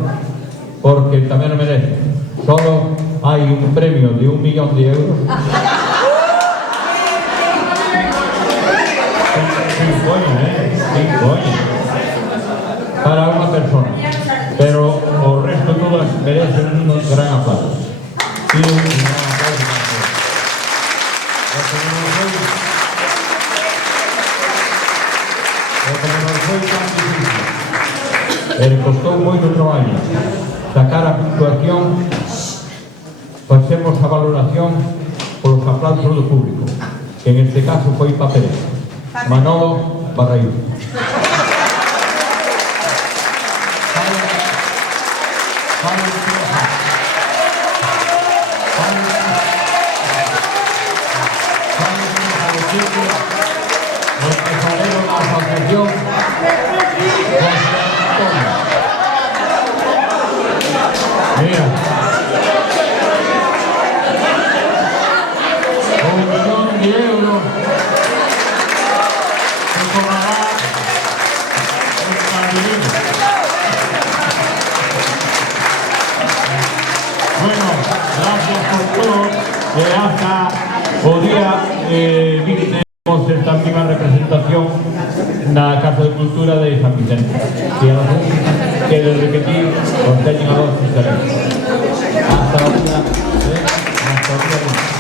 porque tamén o merece. Solo hai un premio de 1 millón de euros. Sin coña, para unha persona. Pero o resto todas merecen un gran aplauso. E un gran aplauso para todos. Como non foi tan difícil, costou moito traballo sacar a puntuación, facemos a valoración polos aplausos do público, que en este caso foi papeleta. Manolo Barraíz. Mira, 1 millón de euros se cobrará el Madrid. Bueno, gracias por todo. Hasta o día 20 temos esta misma representación na Casa de Cultura de San Vicente. Si algún quere repetir, os teñen a voz diferente. Hasta o día. Hasta o día 20.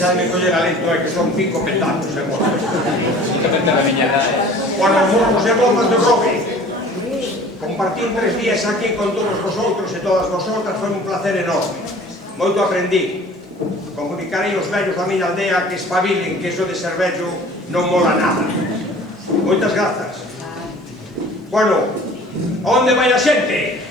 Deixadme coller alento, que son 5 petazos, Simplemente la viñada. Bueno, mozos e mozas de Robe, compartir 3 días aquí con todos vosotros e todas vosotras foi un placer enorme. Moito aprendí. Comunicarei os vellos da miña aldea que espabilen, que iso de ser vello non mola nada. Moitas grazas. Bueno, onde vai a xente?